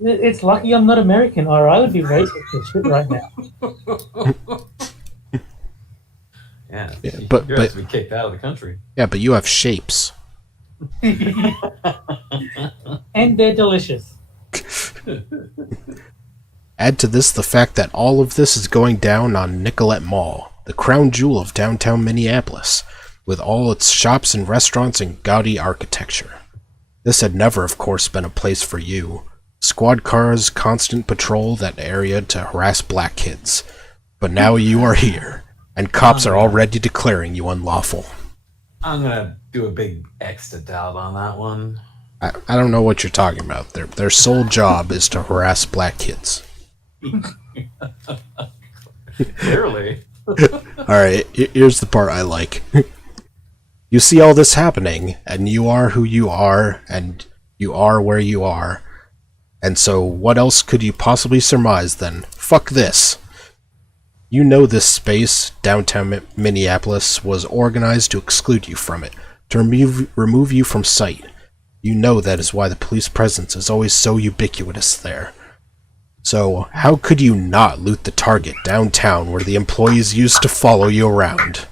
It's lucky I'm not American, or I would be racist as shit right now. Yeah, Yeah, you're but- to be kicked out of the country. Yeah, but you have shapes. And they're delicious. Add to this the fact that all of this is going down on Nicollet Mall, the crown jewel of downtown Minneapolis, with all its shops and restaurants and gaudy architecture. This had never, of course, been a place for you. Squad cars constant patrol that area to harass black kids. But now you are here, and cops are already declaring you unlawful. I'm gonna do a big X to doubt on that one. I don't know what you're talking about. Their sole job is to harass black kids. Clearly. Alright, here's the part I like. You see all this happening, and you are who you are, and you are where you are. And so what else could you possibly surmise then? Fuck this. You know this space, downtown Minneapolis, was organized to exclude you from it, to remove you from sight. You know that is why the police presence is always so ubiquitous there. So, how could you not loot the Target downtown where the employees used to follow you around?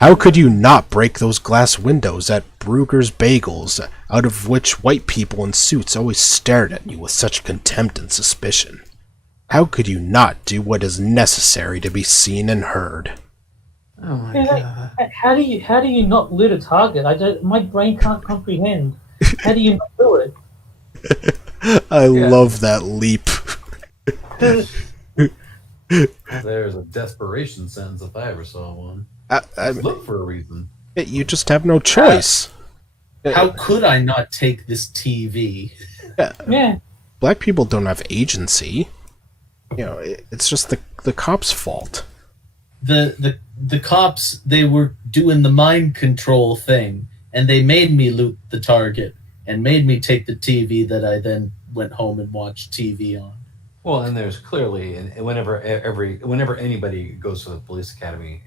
How could you not break those glass windows at Brugger's Bagels, out of which white people in suits always stared at you with such contempt and suspicion? How could you not do what is necessary to be seen and heard? Oh my Yeah, god. How do you not loot a target? My brain can't comprehend. How do you not do it? I love that leap. There's a desperation sentence if I ever saw one. Look for a reason. You just have no choice. How could I not take this TV? Yeah. Black people don't have agency. You know, it's just the cops' fault. The cops, they were doing the mind control thing, and they made me loot the Target and made me take the TV that I then went home and watched TV on. Well, and there's clearly, and whenever anybody goes to the police academy,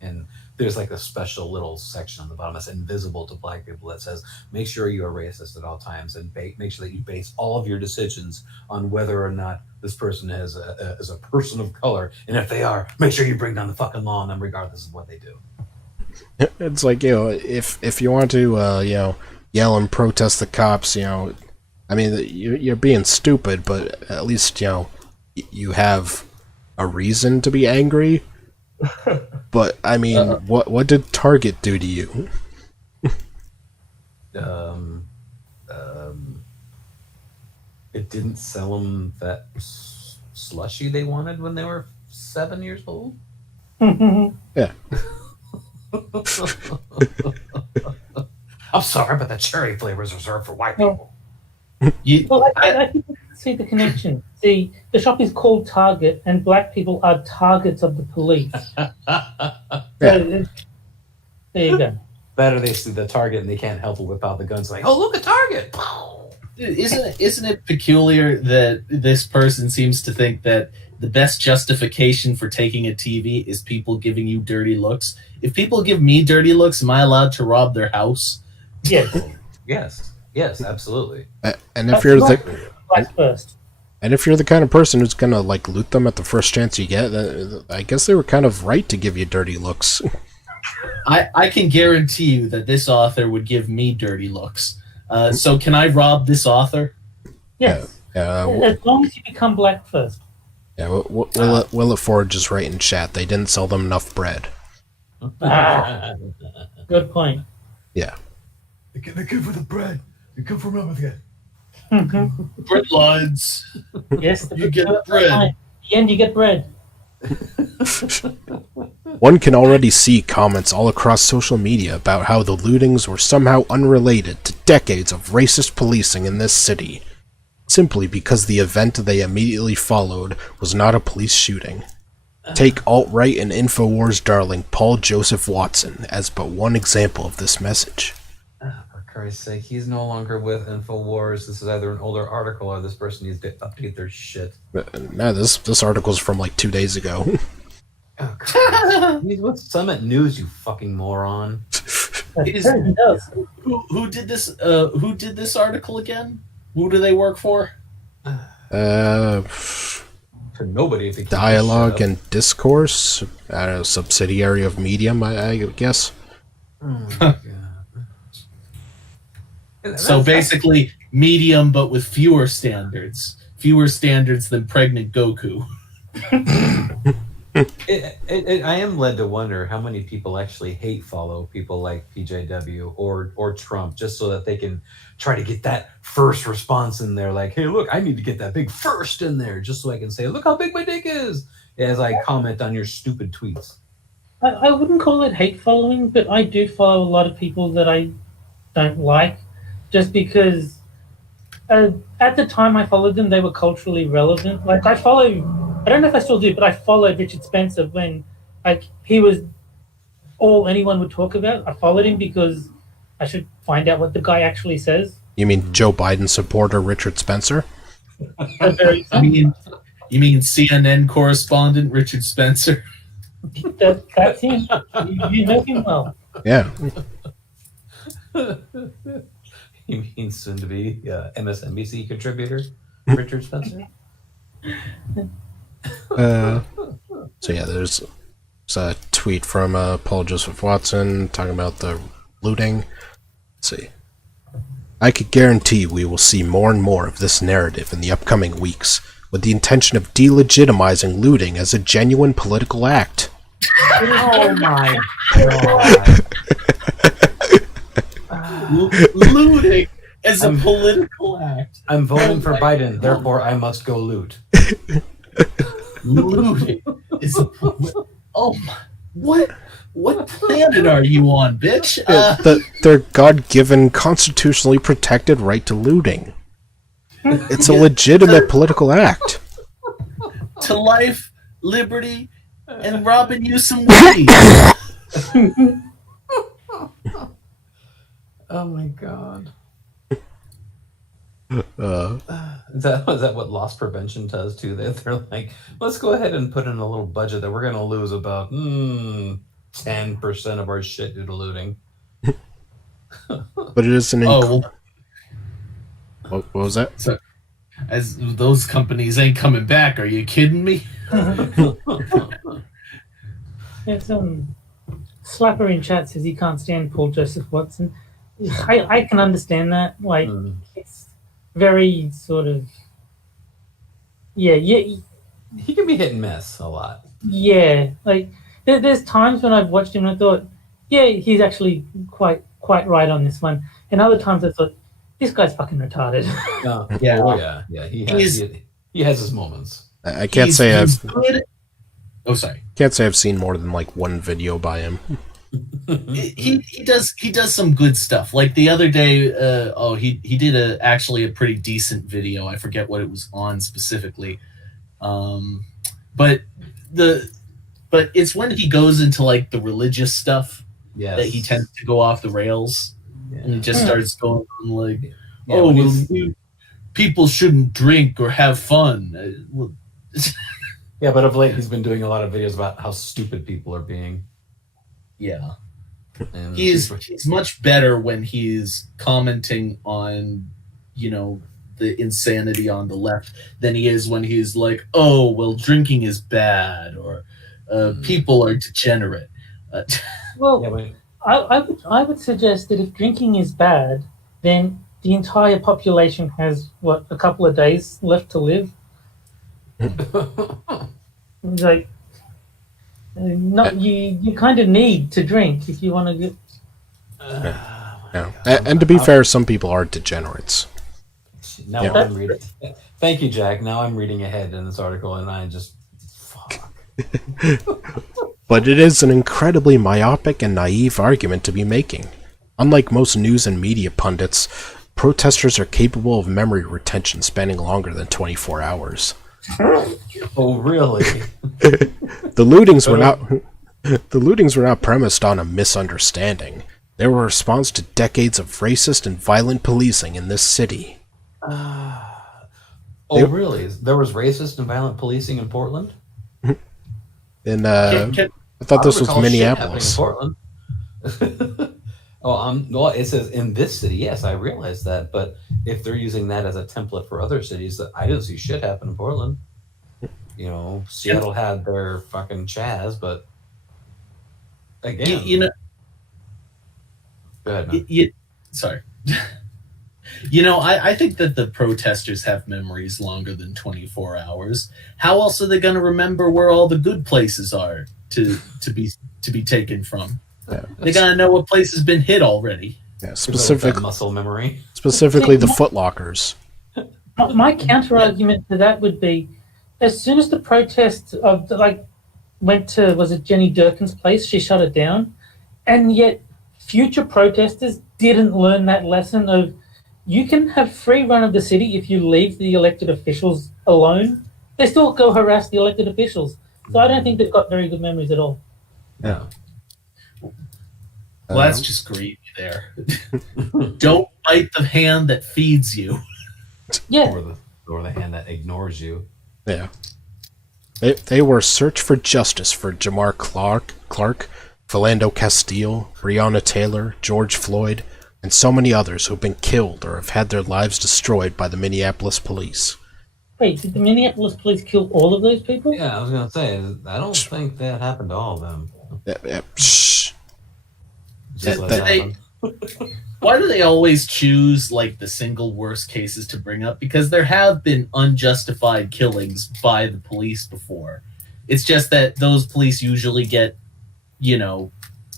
and there's like a special little section on the bottom that's invisible to black people that says, make sure you are racist at all times, and make sure that you base all of your decisions on whether or not this person is a person of color, and if they are, make sure you bring down the fucking law on them regardless of what they do. It's like, you know, if you want to, you know, yell and protest the cops, you know, I mean, you're being stupid, but at least, you know, you have a reason to be angry. But I mean, what did Target do to you? It didn't sell them that slushy they wanted when they were 7 years old. Yeah. I'm sorry, but the cherry flavor is reserved for white people. Well, I think you can see the connection. See, the shop is called Target, and black people are targets of the police. So, there you go. Better they see the Target and they can't help but whip out the guns like, oh, look at Target! Isn't it peculiar that this person seems to think that the best justification for taking a TV is people giving you dirty looks? If people give me dirty looks, am I allowed to rob their house? Yes. Yes, absolutely. And if you're the Black first. and if you're the kind of person who's gonna like loot them at the first chance you get, I guess they were kind of right to give you dirty looks. I can guarantee you that this author would give me dirty looks. So can I rob this author? Yes. As long as you become black first. Yeah, Will It Forge is right in chat. They didn't sell them enough bread. Good point. Yeah. They come for the bread. They come for mom again. Bread lines. Yes. You get bread. At the end, you get bread. One can already see comments all across social media about how the lootings were somehow unrelated to decades of racist policing in this city, simply because the event they immediately followed was not a police shooting. Take alt-right and InfoWars darling Paul Joseph Watson as but one example of this message. For Christ's sake, he's no longer with InfoWars. This is either an older article or this person needs to update their shit. No, this article's from like 2 days ago. Oh, Christ. He's with Summit News, you fucking moron. Is- He does. Who did this? Who did this article again? Who do they work for? For nobody, if they keep Dialogue this shit and Discourse, I don't know, subsidiary of Medium, I guess. up. Oh my God. So basically, Medium, but with fewer standards than pregnant Goku. I am led to wonder how many people actually hate follow people like PJW or Trump just so that they can try to get that first response in there. Like, hey, look, I need to get that big first in there just so I can say, look how big my dick is as I comment on your stupid tweets. I wouldn't call it hate following, but I do follow a lot of people that I don't like, just because at the time I followed them, they were culturally relevant. Like I don't know if I still do, but I followed Richard Spencer when he was all anyone would talk about. I followed him because I should find out what the guy actually says. You mean Joe Biden supporter Richard Spencer? You mean CNN correspondent Richard Spencer? That's him. You know him well. Yeah. You mean soon to be MSNBC contributor Richard Spencer? So yeah, there's a tweet from Paul Joseph Watson talking about the looting. Let's see. I could guarantee we will see more and more of this narrative in the upcoming weeks, with the intention of delegitimizing looting as a genuine political act. Oh my God. Looting as a political act. I'm voting for Biden, therefore I must go loot. Looting is a oh my what planet are you on, bitch? Their God-given, constitutionally protected right to looting. It's a legitimate political act. To life, liberty, and robbing you some weed. Oh my God. Is that what loss prevention does too? They're like, let's go ahead and put in a little budget that we're going to lose about 10% of our shit due to looting. But it is an what was that? So, as those companies ain't coming back, are you kidding me? It's Slapper in chat says he can't stand Paul Joseph Watson. I can understand that. Like it's very sort of yeah. He can be hit and miss a lot. Yeah, like there's times when I've watched him and I thought, yeah, he's actually quite right on this one, and other times I thought, this guy's fucking retarded. He has his moments. I can't say I've good. Oh, sorry. Can't say I've seen more than like one video by him. He does some good stuff. Like the other day, he did actually a pretty decent video. I forget what it was on specifically, but it's when he goes into like the religious stuff that he tends to go off the rails, and he just starts going on like, people shouldn't drink or have fun. Yeah, but of late he's been doing a lot of videos about how stupid people are being. Yeah. And He's much better when he's commenting on, the insanity on the left than he is when he's like, oh, well, drinking is bad, or people are degenerate. Well, I would suggest that if drinking is bad, then the entire population has a couple of days left to live. Like, you kind of need to drink if you want to get. Yeah. And to be fair, some people are degenerates. Now I'm reading. Thank you, Jack. Now I'm reading ahead in this article, and I just fuck. But it is an incredibly myopic and naive argument to be making. Unlike most news and media pundits, protesters are capable of memory retention spanning longer than 24 hours. Oh, really? The lootings were not the lootings were not premised on a misunderstanding. They were a response to decades of racist and violent policing in this city. Really? There was racist and violent policing in Portland? And I thought this was Minneapolis. Portland. Well, it says in this city. Yes, I realize that. But if they're using that as a template for other cities, I didn't see shit happen in Portland. Seattle had their fucking Chaz, but again, go ahead, man. Sorry. I think that the protesters have memories longer than 24 hours. How else are they going to remember where all the good places are to be taken from? Yeah, they got to know what place has been hit already. Yeah, specific muscle memory. Specifically, the Foot Lockers. My counter argument to that would be, as soon as the protest went to, was it Jenny Durkin's place? She shut it down, and yet future protesters didn't learn that lesson of you can have free run of the city if you leave the elected officials alone. They still go harass the elected officials. So I don't think they've got very good memories at all. Yeah. Well, that's just greedy there. Don't bite the hand that feeds you. Yeah. Or the hand that ignores you. Yeah. They were search for justice for Jamar Clark, Philando Castile, Breonna Taylor, George Floyd, and so many others who've been killed or have had their lives destroyed by the Minneapolis police. Wait, did the Minneapolis police kill all of those people? Yeah, I was going to say, I don't think that happened to all of them. Shh. Why do they always choose the single worst cases to bring up? Because there have been unjustified killings by the police before. It's just that those police usually get,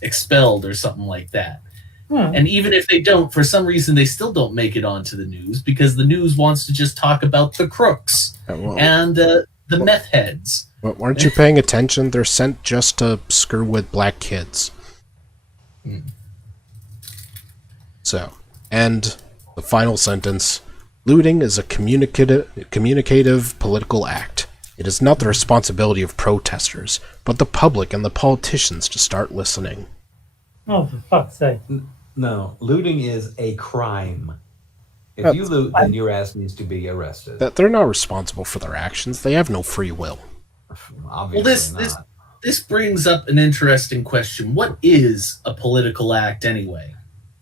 expelled or something like that. And even if they don't, for some reason, they still don't make it onto the news because the news wants to just talk about the crooks and the meth heads. Weren't you paying attention? They're sent just to screw with black kids. So, and the final sentence, looting is a communicative political act. It is not the responsibility of protesters, but the public and the politicians to start listening. Oh, for fuck's sake. No, looting is a crime. If you loot, then your ass needs to be arrested. They're not responsible for their actions. They have no free will. Obviously not. This brings up an interesting question. What is a political act anyway?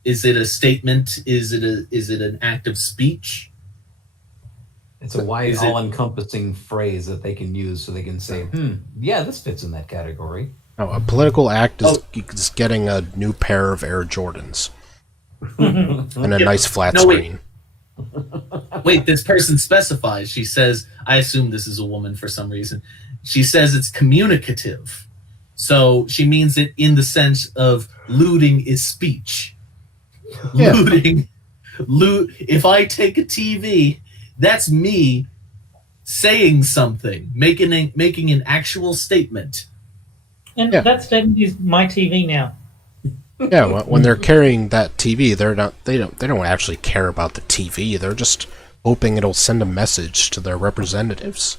Is it a statement? Is it an act of speech? It's a wide, all-encompassing phrase that they can use so they can say, yeah, this fits in that category. No, a political act is getting a new pair of Air Jordans and a nice flat screen. Wait, this person specifies. She says, I assume this is a woman for some reason. She says it's communicative. So she means it in the sense of looting is speech. Yeah. If I take a TV, that's me saying something, making an actual statement. And that statement is my TV now. Yeah, when they're carrying that TV, they don't actually care about the TV. They're just hoping it'll send a message to their representatives.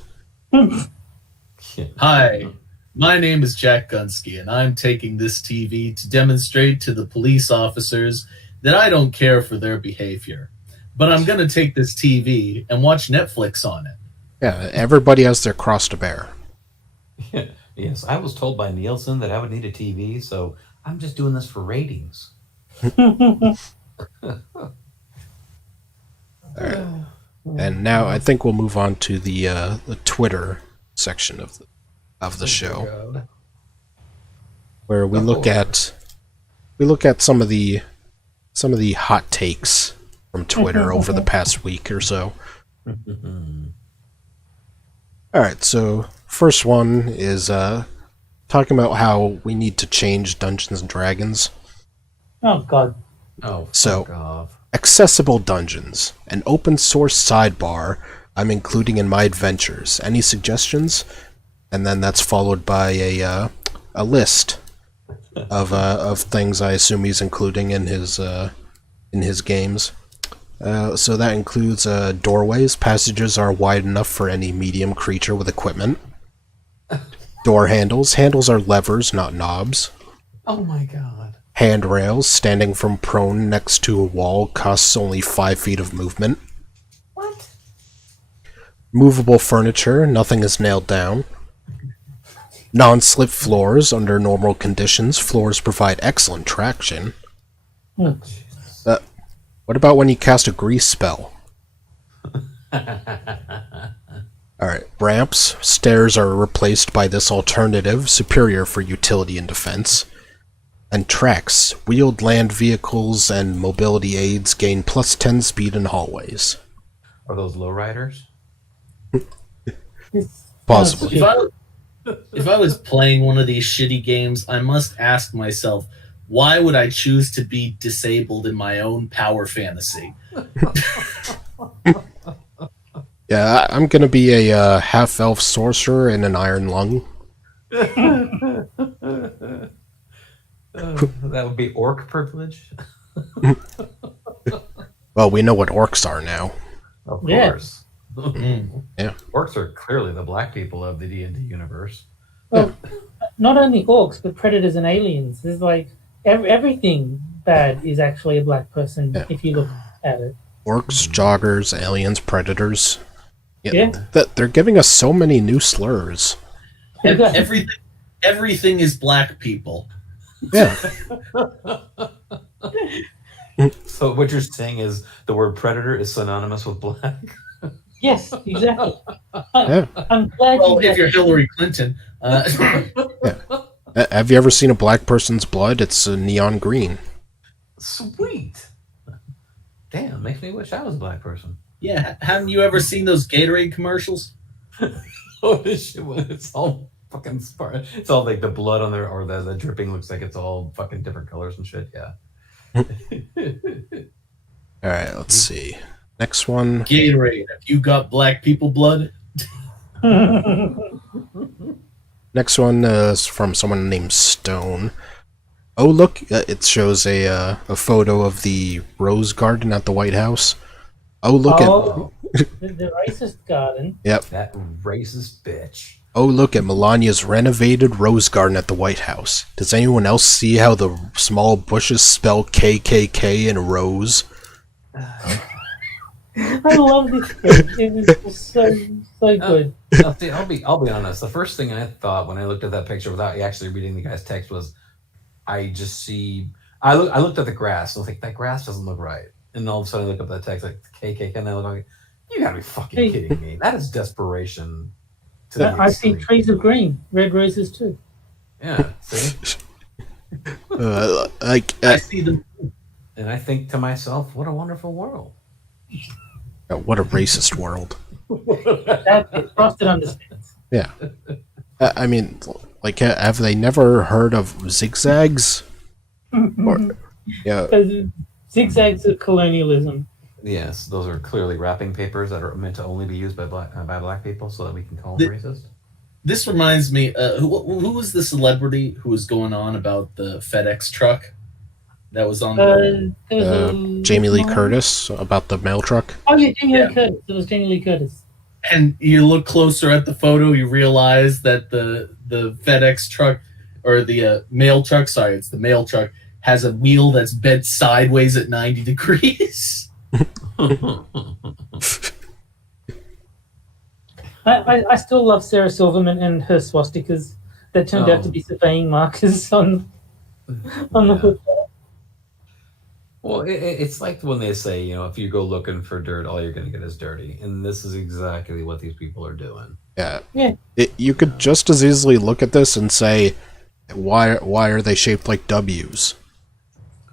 Hi, my name is Jack Gunsky, and I'm taking this TV to demonstrate to the police officers that I don't care for their behavior. But I'm going to take this TV and watch Netflix on it. Yeah, everybody has their cross to bear. Yes, I was told by Nielsen that I would need a TV, so I'm just doing this for ratings. All right. And now I think we'll move on to the Twitter section of the show, where we look at some of the hot takes from Twitter over the past week or so. All right, so first one is talking about how we need to change Dungeons and Dragons. Oh God. Oh, so accessible dungeons, an open source sidebar I'm including in my adventures. Any suggestions? And then that's followed by a list of things I assume he's including in his games. So that includes doorways. Passages are wide enough for any medium creature with equipment. Door handles. Handles are levers, not knobs. Oh my god. Handrails, standing from prone next to a wall, costs only 5 feet of movement. What? Movable furniture, nothing is nailed down. Non-slip floors, under normal conditions, floors provide excellent traction. Hmm. What about when you cast a grease spell? Alright, ramps. Stairs are replaced by this alternative, superior for utility and defense. And tracks. Wheeled land vehicles and mobility aids gain plus 10 speed in hallways. Are those lowriders? Possibly. If I was playing one of these shitty games, I must ask myself, why would I choose to be disabled in my own power fantasy? Yeah, I'm gonna be a half-elf sorcerer in an iron lung. That would be orc privilege. Well, we know what orcs are now. Of Yeah. course. Yeah. Orcs are clearly the black people of the D&D universe. Well, not only orcs, but predators and aliens. There's like everything bad is actually a black person Yeah. if you look at it. Orcs, joggers, aliens, predators. Yeah. They're giving us so many new slurs. Everything is black people. Yeah. So what you're saying is the word predator is synonymous with black? Yes, exactly. Yeah. I'm glad Well, you if you're Hillary Clinton, Have you ever seen a black person's blood? It's neon green. Sweet. Damn, makes me wish I was a black person. yeah. Haven't you ever seen those Gatorade commercials? Oh, this shit, when it's all fucking it's all like the blood on there, or the dripping looks like it's all fucking different colors and shit. Yeah. Alright, let's see. Next one. Gatorade. Have you got black people blood? Next one is from someone named Stone. Oh, look, it shows a photo of the rose garden at the White House. Oh, look the racist garden. That racist bitch. Oh, look at Melania's renovated rose garden at the White House. Does anyone else see how the small bushes spell KKK in rose? I love this thing. It is so good. See, I'll be honest. The first thing I thought when I looked at that picture without actually reading the guy's text was, I looked at the grass. I was like, that grass doesn't look right. And all of a sudden I look up that text like KKK, and I look like, you gotta be fucking kidding me. That is desperation. I see trees of green, red roses too. Yeah, see? I see them. And I think to myself, what a wonderful world. What a racist world. That's it. Frosted understands. Yeah. I mean, like, have they never heard of zigzags? Or, yeah. Zigzags of colonialism. Yes, those are clearly wrapping papers that are meant to only be used by black people so that we can call them racist. This reminds me, who was the celebrity who was going on about the FedEx truck that was on Jamie Lee Curtis about the mail truck. Oh yeah, Jamie Lee Curtis. It was Jamie Lee Curtis. And you look closer at the photo, you realize that the FedEx truck, or the mail truck, sorry, it's the mail truck, has a wheel that's bent sideways at 90 degrees. I still love Sarah Silverman and her swastikas that turned out to be surveying markers on the hood. Well, it's like when they say, if you go looking for dirt, all you're going to get is dirty. And this is exactly what these people are doing. Yeah. Yeah. You could just as easily look at this and say, why are they shaped like W's?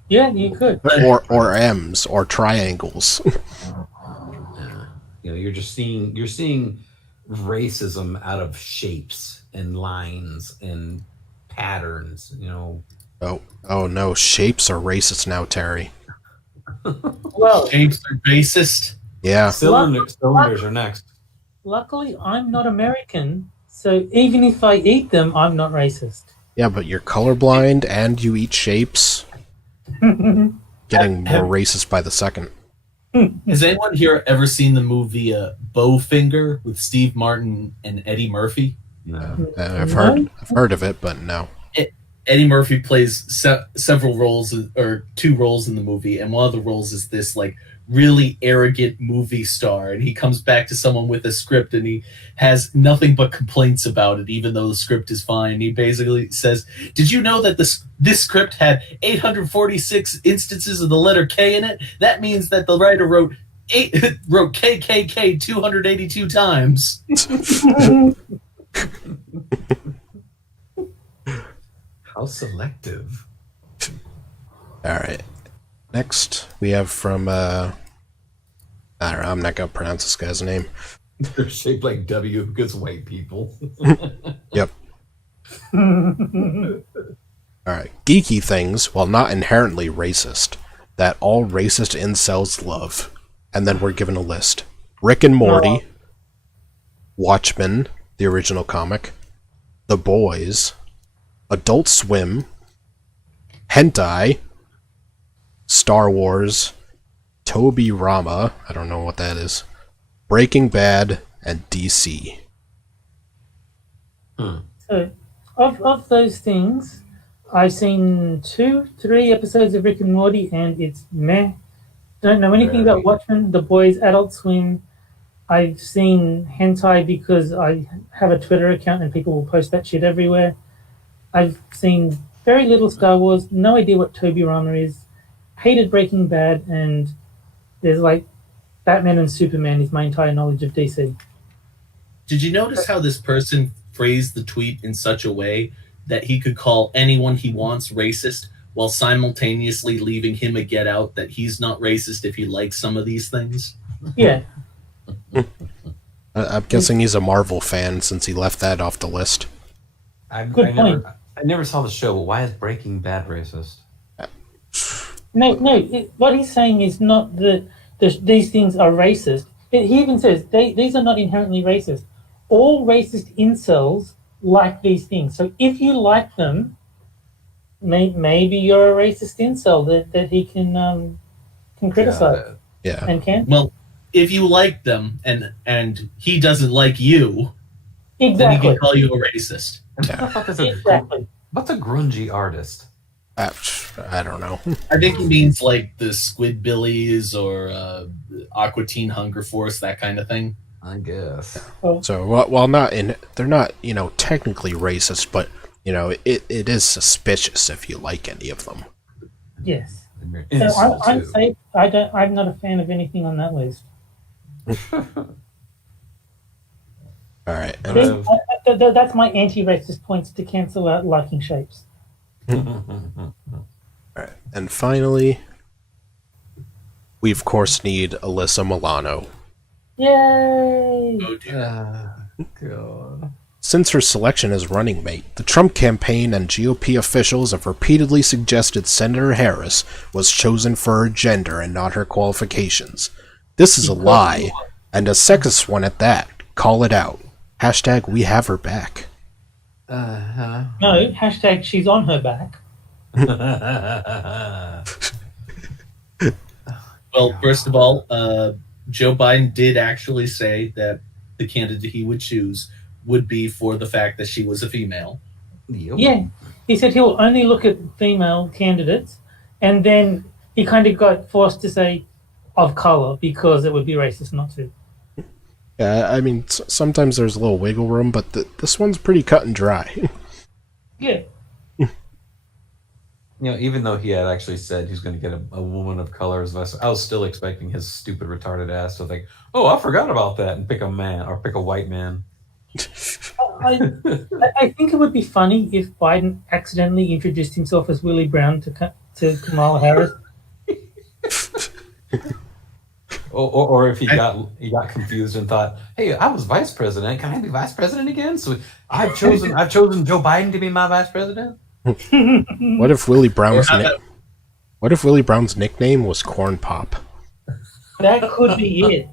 Yeah, you could. Or M's or triangles. You're seeing racism out of shapes and lines and patterns, Oh no, shapes are racist now, Terry. Well, Shapes are racist. Yeah. Cylinders are next. Luckily, I'm not American, so even if I eat them, I'm not racist. Yeah, but you're colorblind and you eat shapes. Getting more racist by the second. Has anyone here ever seen the movie Bowfinger with Steve Martin and Eddie Murphy? No. I've heard of it, but no. Eddie Murphy plays several roles, or 2 roles in the movie, and one of the roles is this like really arrogant movie star, and he comes back to someone with a script, and he has nothing but complaints about it, even though the script is fine. He basically says, "Did you know that this script had 846 instances of the letter K in it? That means that the writer wrote KKK 282 times." How selective. All right. Next, we have from I don't know. I'm not gonna pronounce this guy's name. They're shaped like W because white people. Yep. All right. Geeky things, while not inherently racist, that all racist incels love. And then we're given a list: Rick and Morty, Watchmen, the original comic, The Boys, Adult Swim, Hentai, Star Wars, Toby Rama, I don't know what that is, Breaking Bad, and DC. So, of those things, I've seen 2-3 episodes of Rick and Morty, and it's meh. Don't know anything about Watchmen, The Boys, Adult Swim. I've seen hentai because I have a Twitter account and people will post that shit everywhere. I've seen very little Star Wars, no idea what Toby Rama is, hated Breaking Bad, and there's like Batman and Superman is my entire knowledge of DC. Did you notice how this person phrased the tweet in such a way that he could call anyone he wants racist while simultaneously leaving him a get out that he's not racist if he likes some of these things? Yeah. I'm guessing he's a Marvel fan since he left that off the list. I point. never saw the show, but why is Breaking Bad racist? No. What he's saying is not that these things are racist. He even says these are not inherently racist. All racist incels like these things. So if you like them, maybe you're a racist incel that he can criticize. Yeah. And can. Well, if you like them and he doesn't like you, then he Exactly. can call you a racist. Exactly. What's a grungy artist? I don't know. I think he means like the Squidbillies or Aqua Teen Hunger Force, that kind of thing. I guess. So while they're not technically racist, but it is suspicious if you like any of them. Yes. And So I'm too. safe. I'm not a fan of anything on that list. All right. See, that's my anti-racist points to cancel out liking shapes. All right. And finally, we of course need Alyssa Milano. Yay! Oh, dear. God. Since her selection as running mate, the Trump campaign and GOP officials have repeatedly suggested Senator Harris was chosen for her gender and not her qualifications. This is a lie, and a sexist one at that. Call it out. Hashtag we have her back. No, hashtag she's on her back. Well, first of all, Joe Biden did actually say that the candidate he would choose would be for the fact that she was a female. Yeah, he said he'll only look at female candidates, and then he kind of got forced to say of color because it would be racist not to. Yeah, I mean, sometimes there's a little wiggle room, but this one's pretty cut and dry. Yeah. Even though he had actually said he's going to get a woman of color as vice, I was still expecting his stupid retarded ass to think, "Oh, I forgot about that," and pick a man or pick a white man. I think it would be funny if Biden accidentally introduced himself as Willie Brown to Kamala Harris. Or if he got confused and thought, "Hey, I was vice president. Can I be vice president again?" So I've chosen Joe Biden to be my vice president. What if Willie Brown's nickname was Corn Pop? That could be it.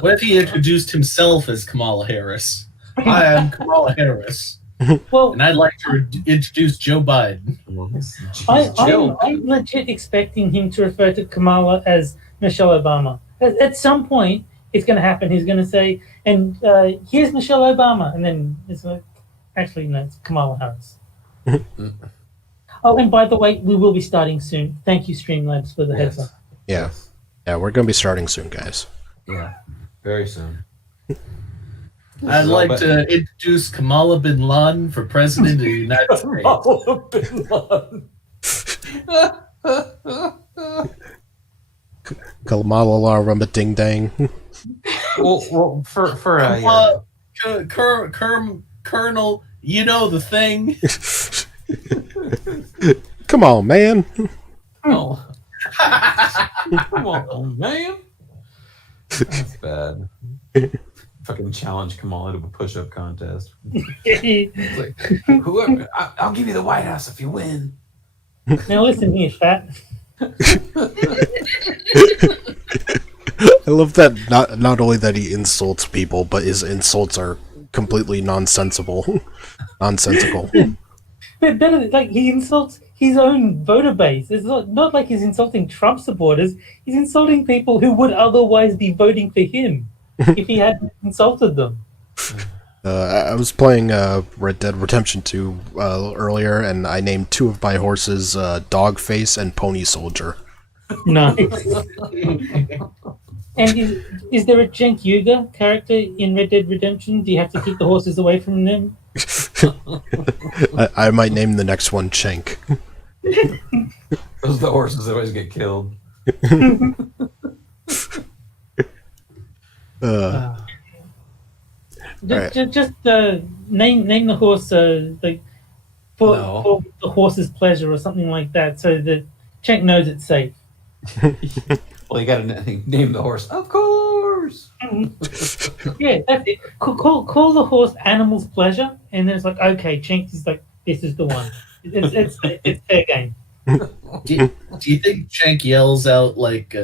What if he introduced himself as Kamala Harris? Hi, I'm Kamala Harris, Well, and I'd like to introduce Joe Biden. I'm legit expecting him to refer to Kamala as Michelle Obama. At some point, it's going to happen. He's going to say, and here's Michelle Obama. And then it's like, actually, no, it's Kamala Harris. Oh, and by the way, we will be starting soon. Thank you, Streamlabs, for the heads up. Yeah. Yeah, we're going to be starting soon, guys. Yeah, very soon. I'd like to introduce Kamala bin Laden for president of the United States. Kamala bin Laden. Kamala Rumba Ding Dang. Well, for Colonel, you know the thing. Come on, man. oh. Come on, man. That's bad. Fucking challenge Kamala to a push-up contest. It's like, whoever, I'll give you the White House if you win. Now listen here, fat. I love that not only that he insults people, but his insults are completely nonsensical. Nonsensical. But better, like, he insults his own voter base. It's not like he's insulting Trump supporters. He's insulting people who would otherwise be voting for him if he hadn't insulted them. I was playing Red Dead Redemption 2 earlier, and I named two of my horses Dogface and Pony Soldier. Nice. And is there a Cenk Uygur character in Red Dead Redemption? Do you have to keep the horses away from them? I might name the next one Cenk. Those are the horses that always get killed. Just name the horse like for the horse's pleasure or something like that, so that Cenk knows it's safe. Well, you got to name the horse, of course. Yeah, that's it. Call the horse Animal's Pleasure, and then it's like, okay, Cenk is like, this is the one. It's fair game. Do you think Cenk yells out like,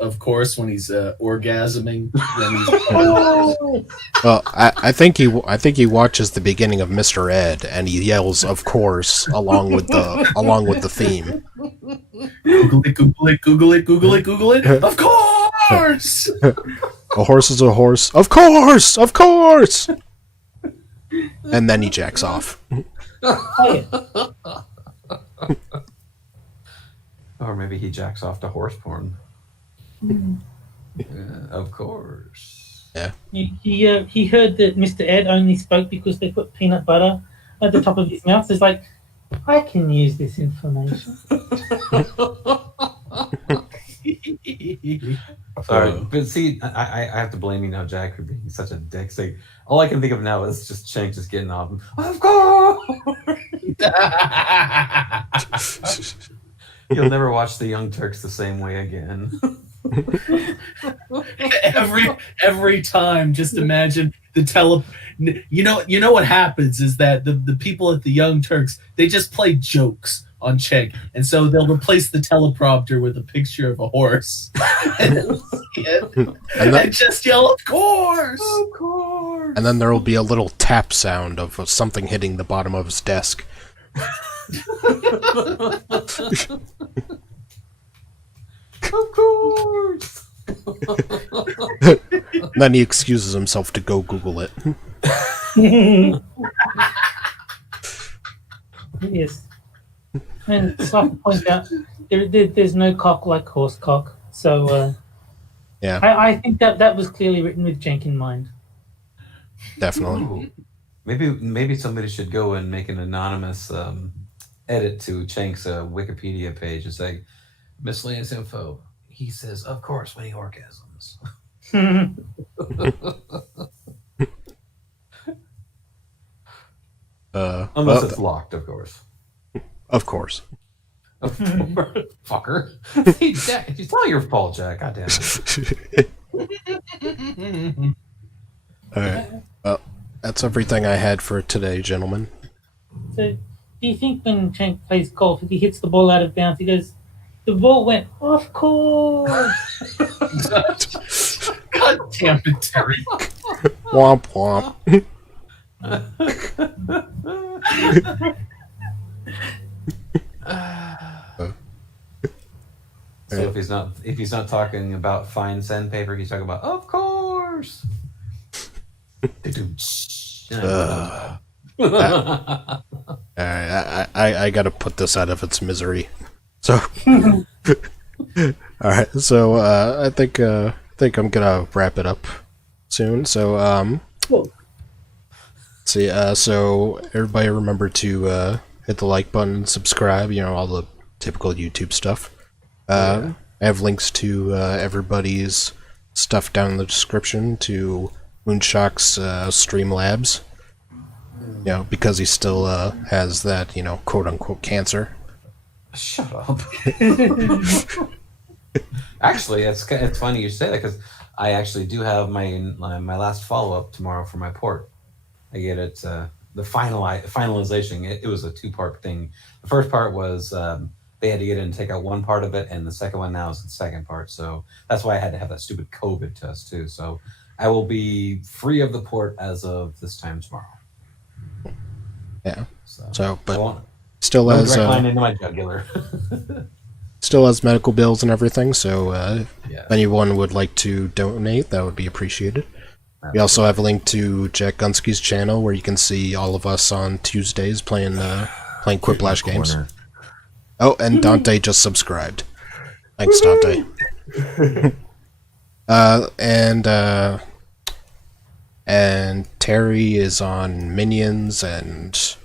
of course, when he's orgasming? Well, I think he watches the beginning of Mr. Ed, and he yells, "Of course," along with the theme. Google it, Google it, Google it, Google it, Google it. Of course. A horse is a horse. Of course, of course. And then he jacks off. Oh, yeah. Or maybe he jacks off to horse porn. Of course. Yeah. He heard that Mr. Ed only spoke because they put peanut butter at the top of his mouth. So it's like, I can use this information. Sorry, but see, I have to blame you now, Jack, for being such a dick. So all I can think of now is just Cenk just getting off. Of course. You'll never watch the Young Turks the same way again. every time, just imagine the you know what happens is that the people at the Young Turks, they just play jokes on Cenk, and so they'll replace the teleprompter with a picture of a horse and just yell, of course. And then there will be a little tap sound of something hitting the bottom of his desk. Of course. Then he excuses himself to go Google it. Yes. And so I have to point out, there's no cock like horse cock. So yeah, I think that was clearly written with Cenk in mind. Definitely. Ooh. Maybe somebody should go and make an anonymous edit to Cenk's Wikipedia page and say, miscellaneous info. He says, of course, when he orgasms. Unless it's locked, of course. Of course. Fucker. Hey, Jack, it's not your fault, Jack. God damn it. Alright. Well, that's everything I had for today, gentlemen. So, do you think when Cenk plays golf, if he hits the ball out of bounds, he goes, the ball went, of course. God damn it, Terry. Womp womp. So if he's not talking about fine sandpaper, he's talking about of course. All right, I gotta put this out of its misery. So, all right. So I think I'm gonna wrap it up soon. So Cool. see. So everybody remember to hit the like button, subscribe. You know, all the typical YouTube stuff. I have links to everybody's stuff down in the description to Moonshock's Streamlabs. You know, because he still has that, you know, quote unquote cancer. Shut up. Actually, it's funny you say that because I actually do have my last follow up tomorrow for my port. I get it the finalization. It was a 2-part thing. The first part was they had to get in and take out one part of it, and the second one now is the second part. So that's why I had to have that stupid COVID test too. So I will be free of the port as of this time tomorrow. Yeah. So So, but no still has direct line into my jugular. still has medical bills and everything. So if Yeah. anyone would like to donate, that would be appreciated. We also have a link to Jack Gunsky's channel where you can see all of us on Tuesdays playing Quiplash games. Corner. Oh, and Dante just subscribed. Thanks, Dante. And Terry is on Minions, and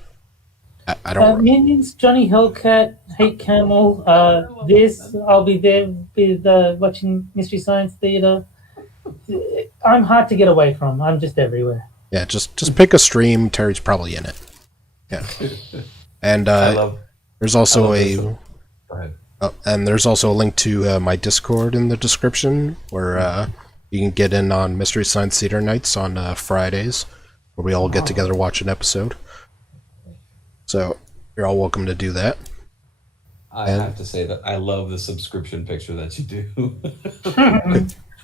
I don't. Minions, Johnny Hellcat, Hate Camel. I'll be there with watching Mystery Science Theater. I'm hard to get away from. I'm just everywhere. Yeah, just pick a stream. Terry's probably in it. Yeah, and there's also Go ahead. and there's also a link to my Discord in the description where you can get in on Mystery Science Theater nights on Fridays, where we all get together watch an episode. So you're all welcome to do that. I have to say that I love the subscription picture that you do.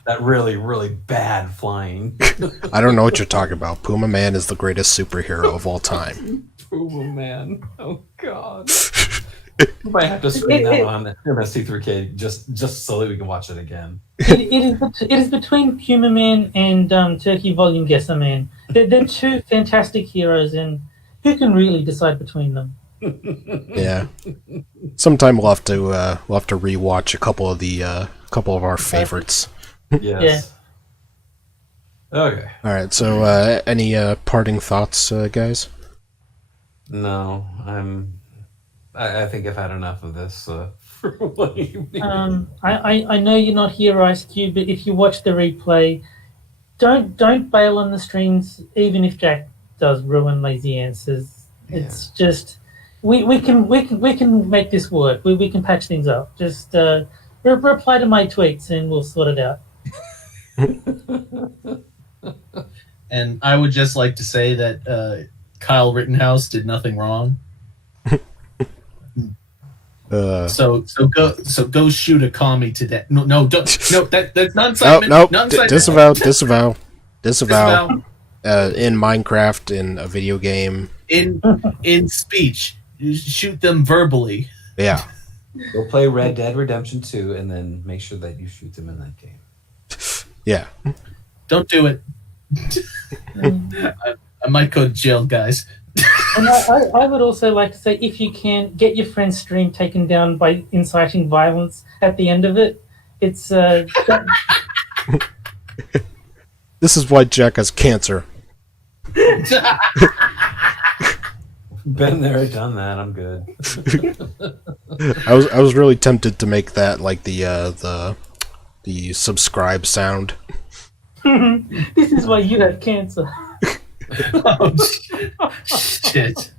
That really, really bad flying. I don't know what you're talking about. Puma Man is the greatest superhero of all time. Puma Man. Oh God. You might have to screen that one on MST3K just so that we can watch it again. It is between Puma Man and Turkey Volume Guesser Man. They're two fantastic heroes, and who can really decide between them? Yeah. Sometime we'll have to rewatch a couple of our favorites. Yes. Yeah. Okay. All right. So any parting thoughts, guys? No, I think I've had enough of this for one evening. I know you're not here, Ice Cube, but if you watch the replay, don't bail on the streams, even if Jack does ruin lazy answers. Yeah. It's just we can make this work. We can patch things up. Just reply to my tweets and we'll sort it out. And I would just like to say that Kyle Rittenhouse did nothing wrong. So go shoot a commie to death. No, that's not incitement. No, not incitement. disavow. In Minecraft, in a video game. In speech, you shoot them verbally. Yeah. Go play Red Dead Redemption 2 and then make sure that you shoot them in that game. Yeah. Don't do it. I might go to jail, guys. And I would also like to say, if you can, get your friend's stream taken down by inciting violence at the end of it. It's This is why Jack has cancer. Been there, done that. I'm good. I was really tempted to make that like the subscribe sound. This is why you have cancer. Oh, shit.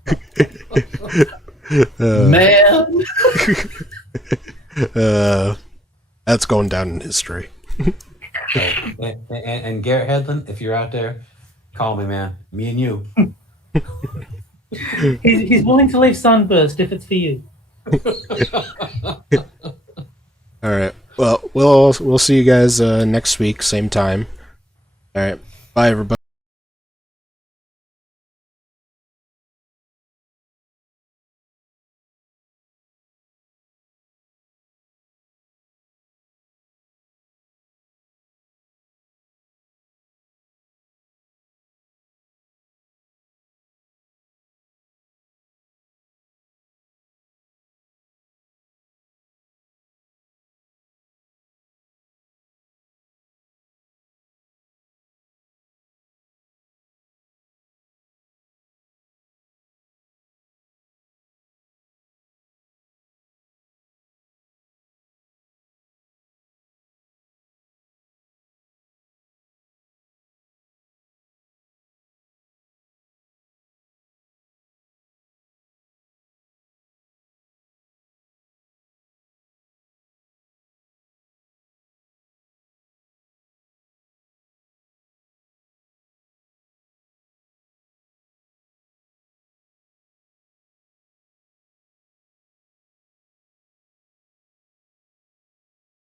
Man. That's going down in history. And Garrett Hedlund, if you're out there, call me, man. Me and you. He's willing to leave Sunburst if it's for you. All right. Well, we'll see you guys next week, same time. All right. Bye, everybody.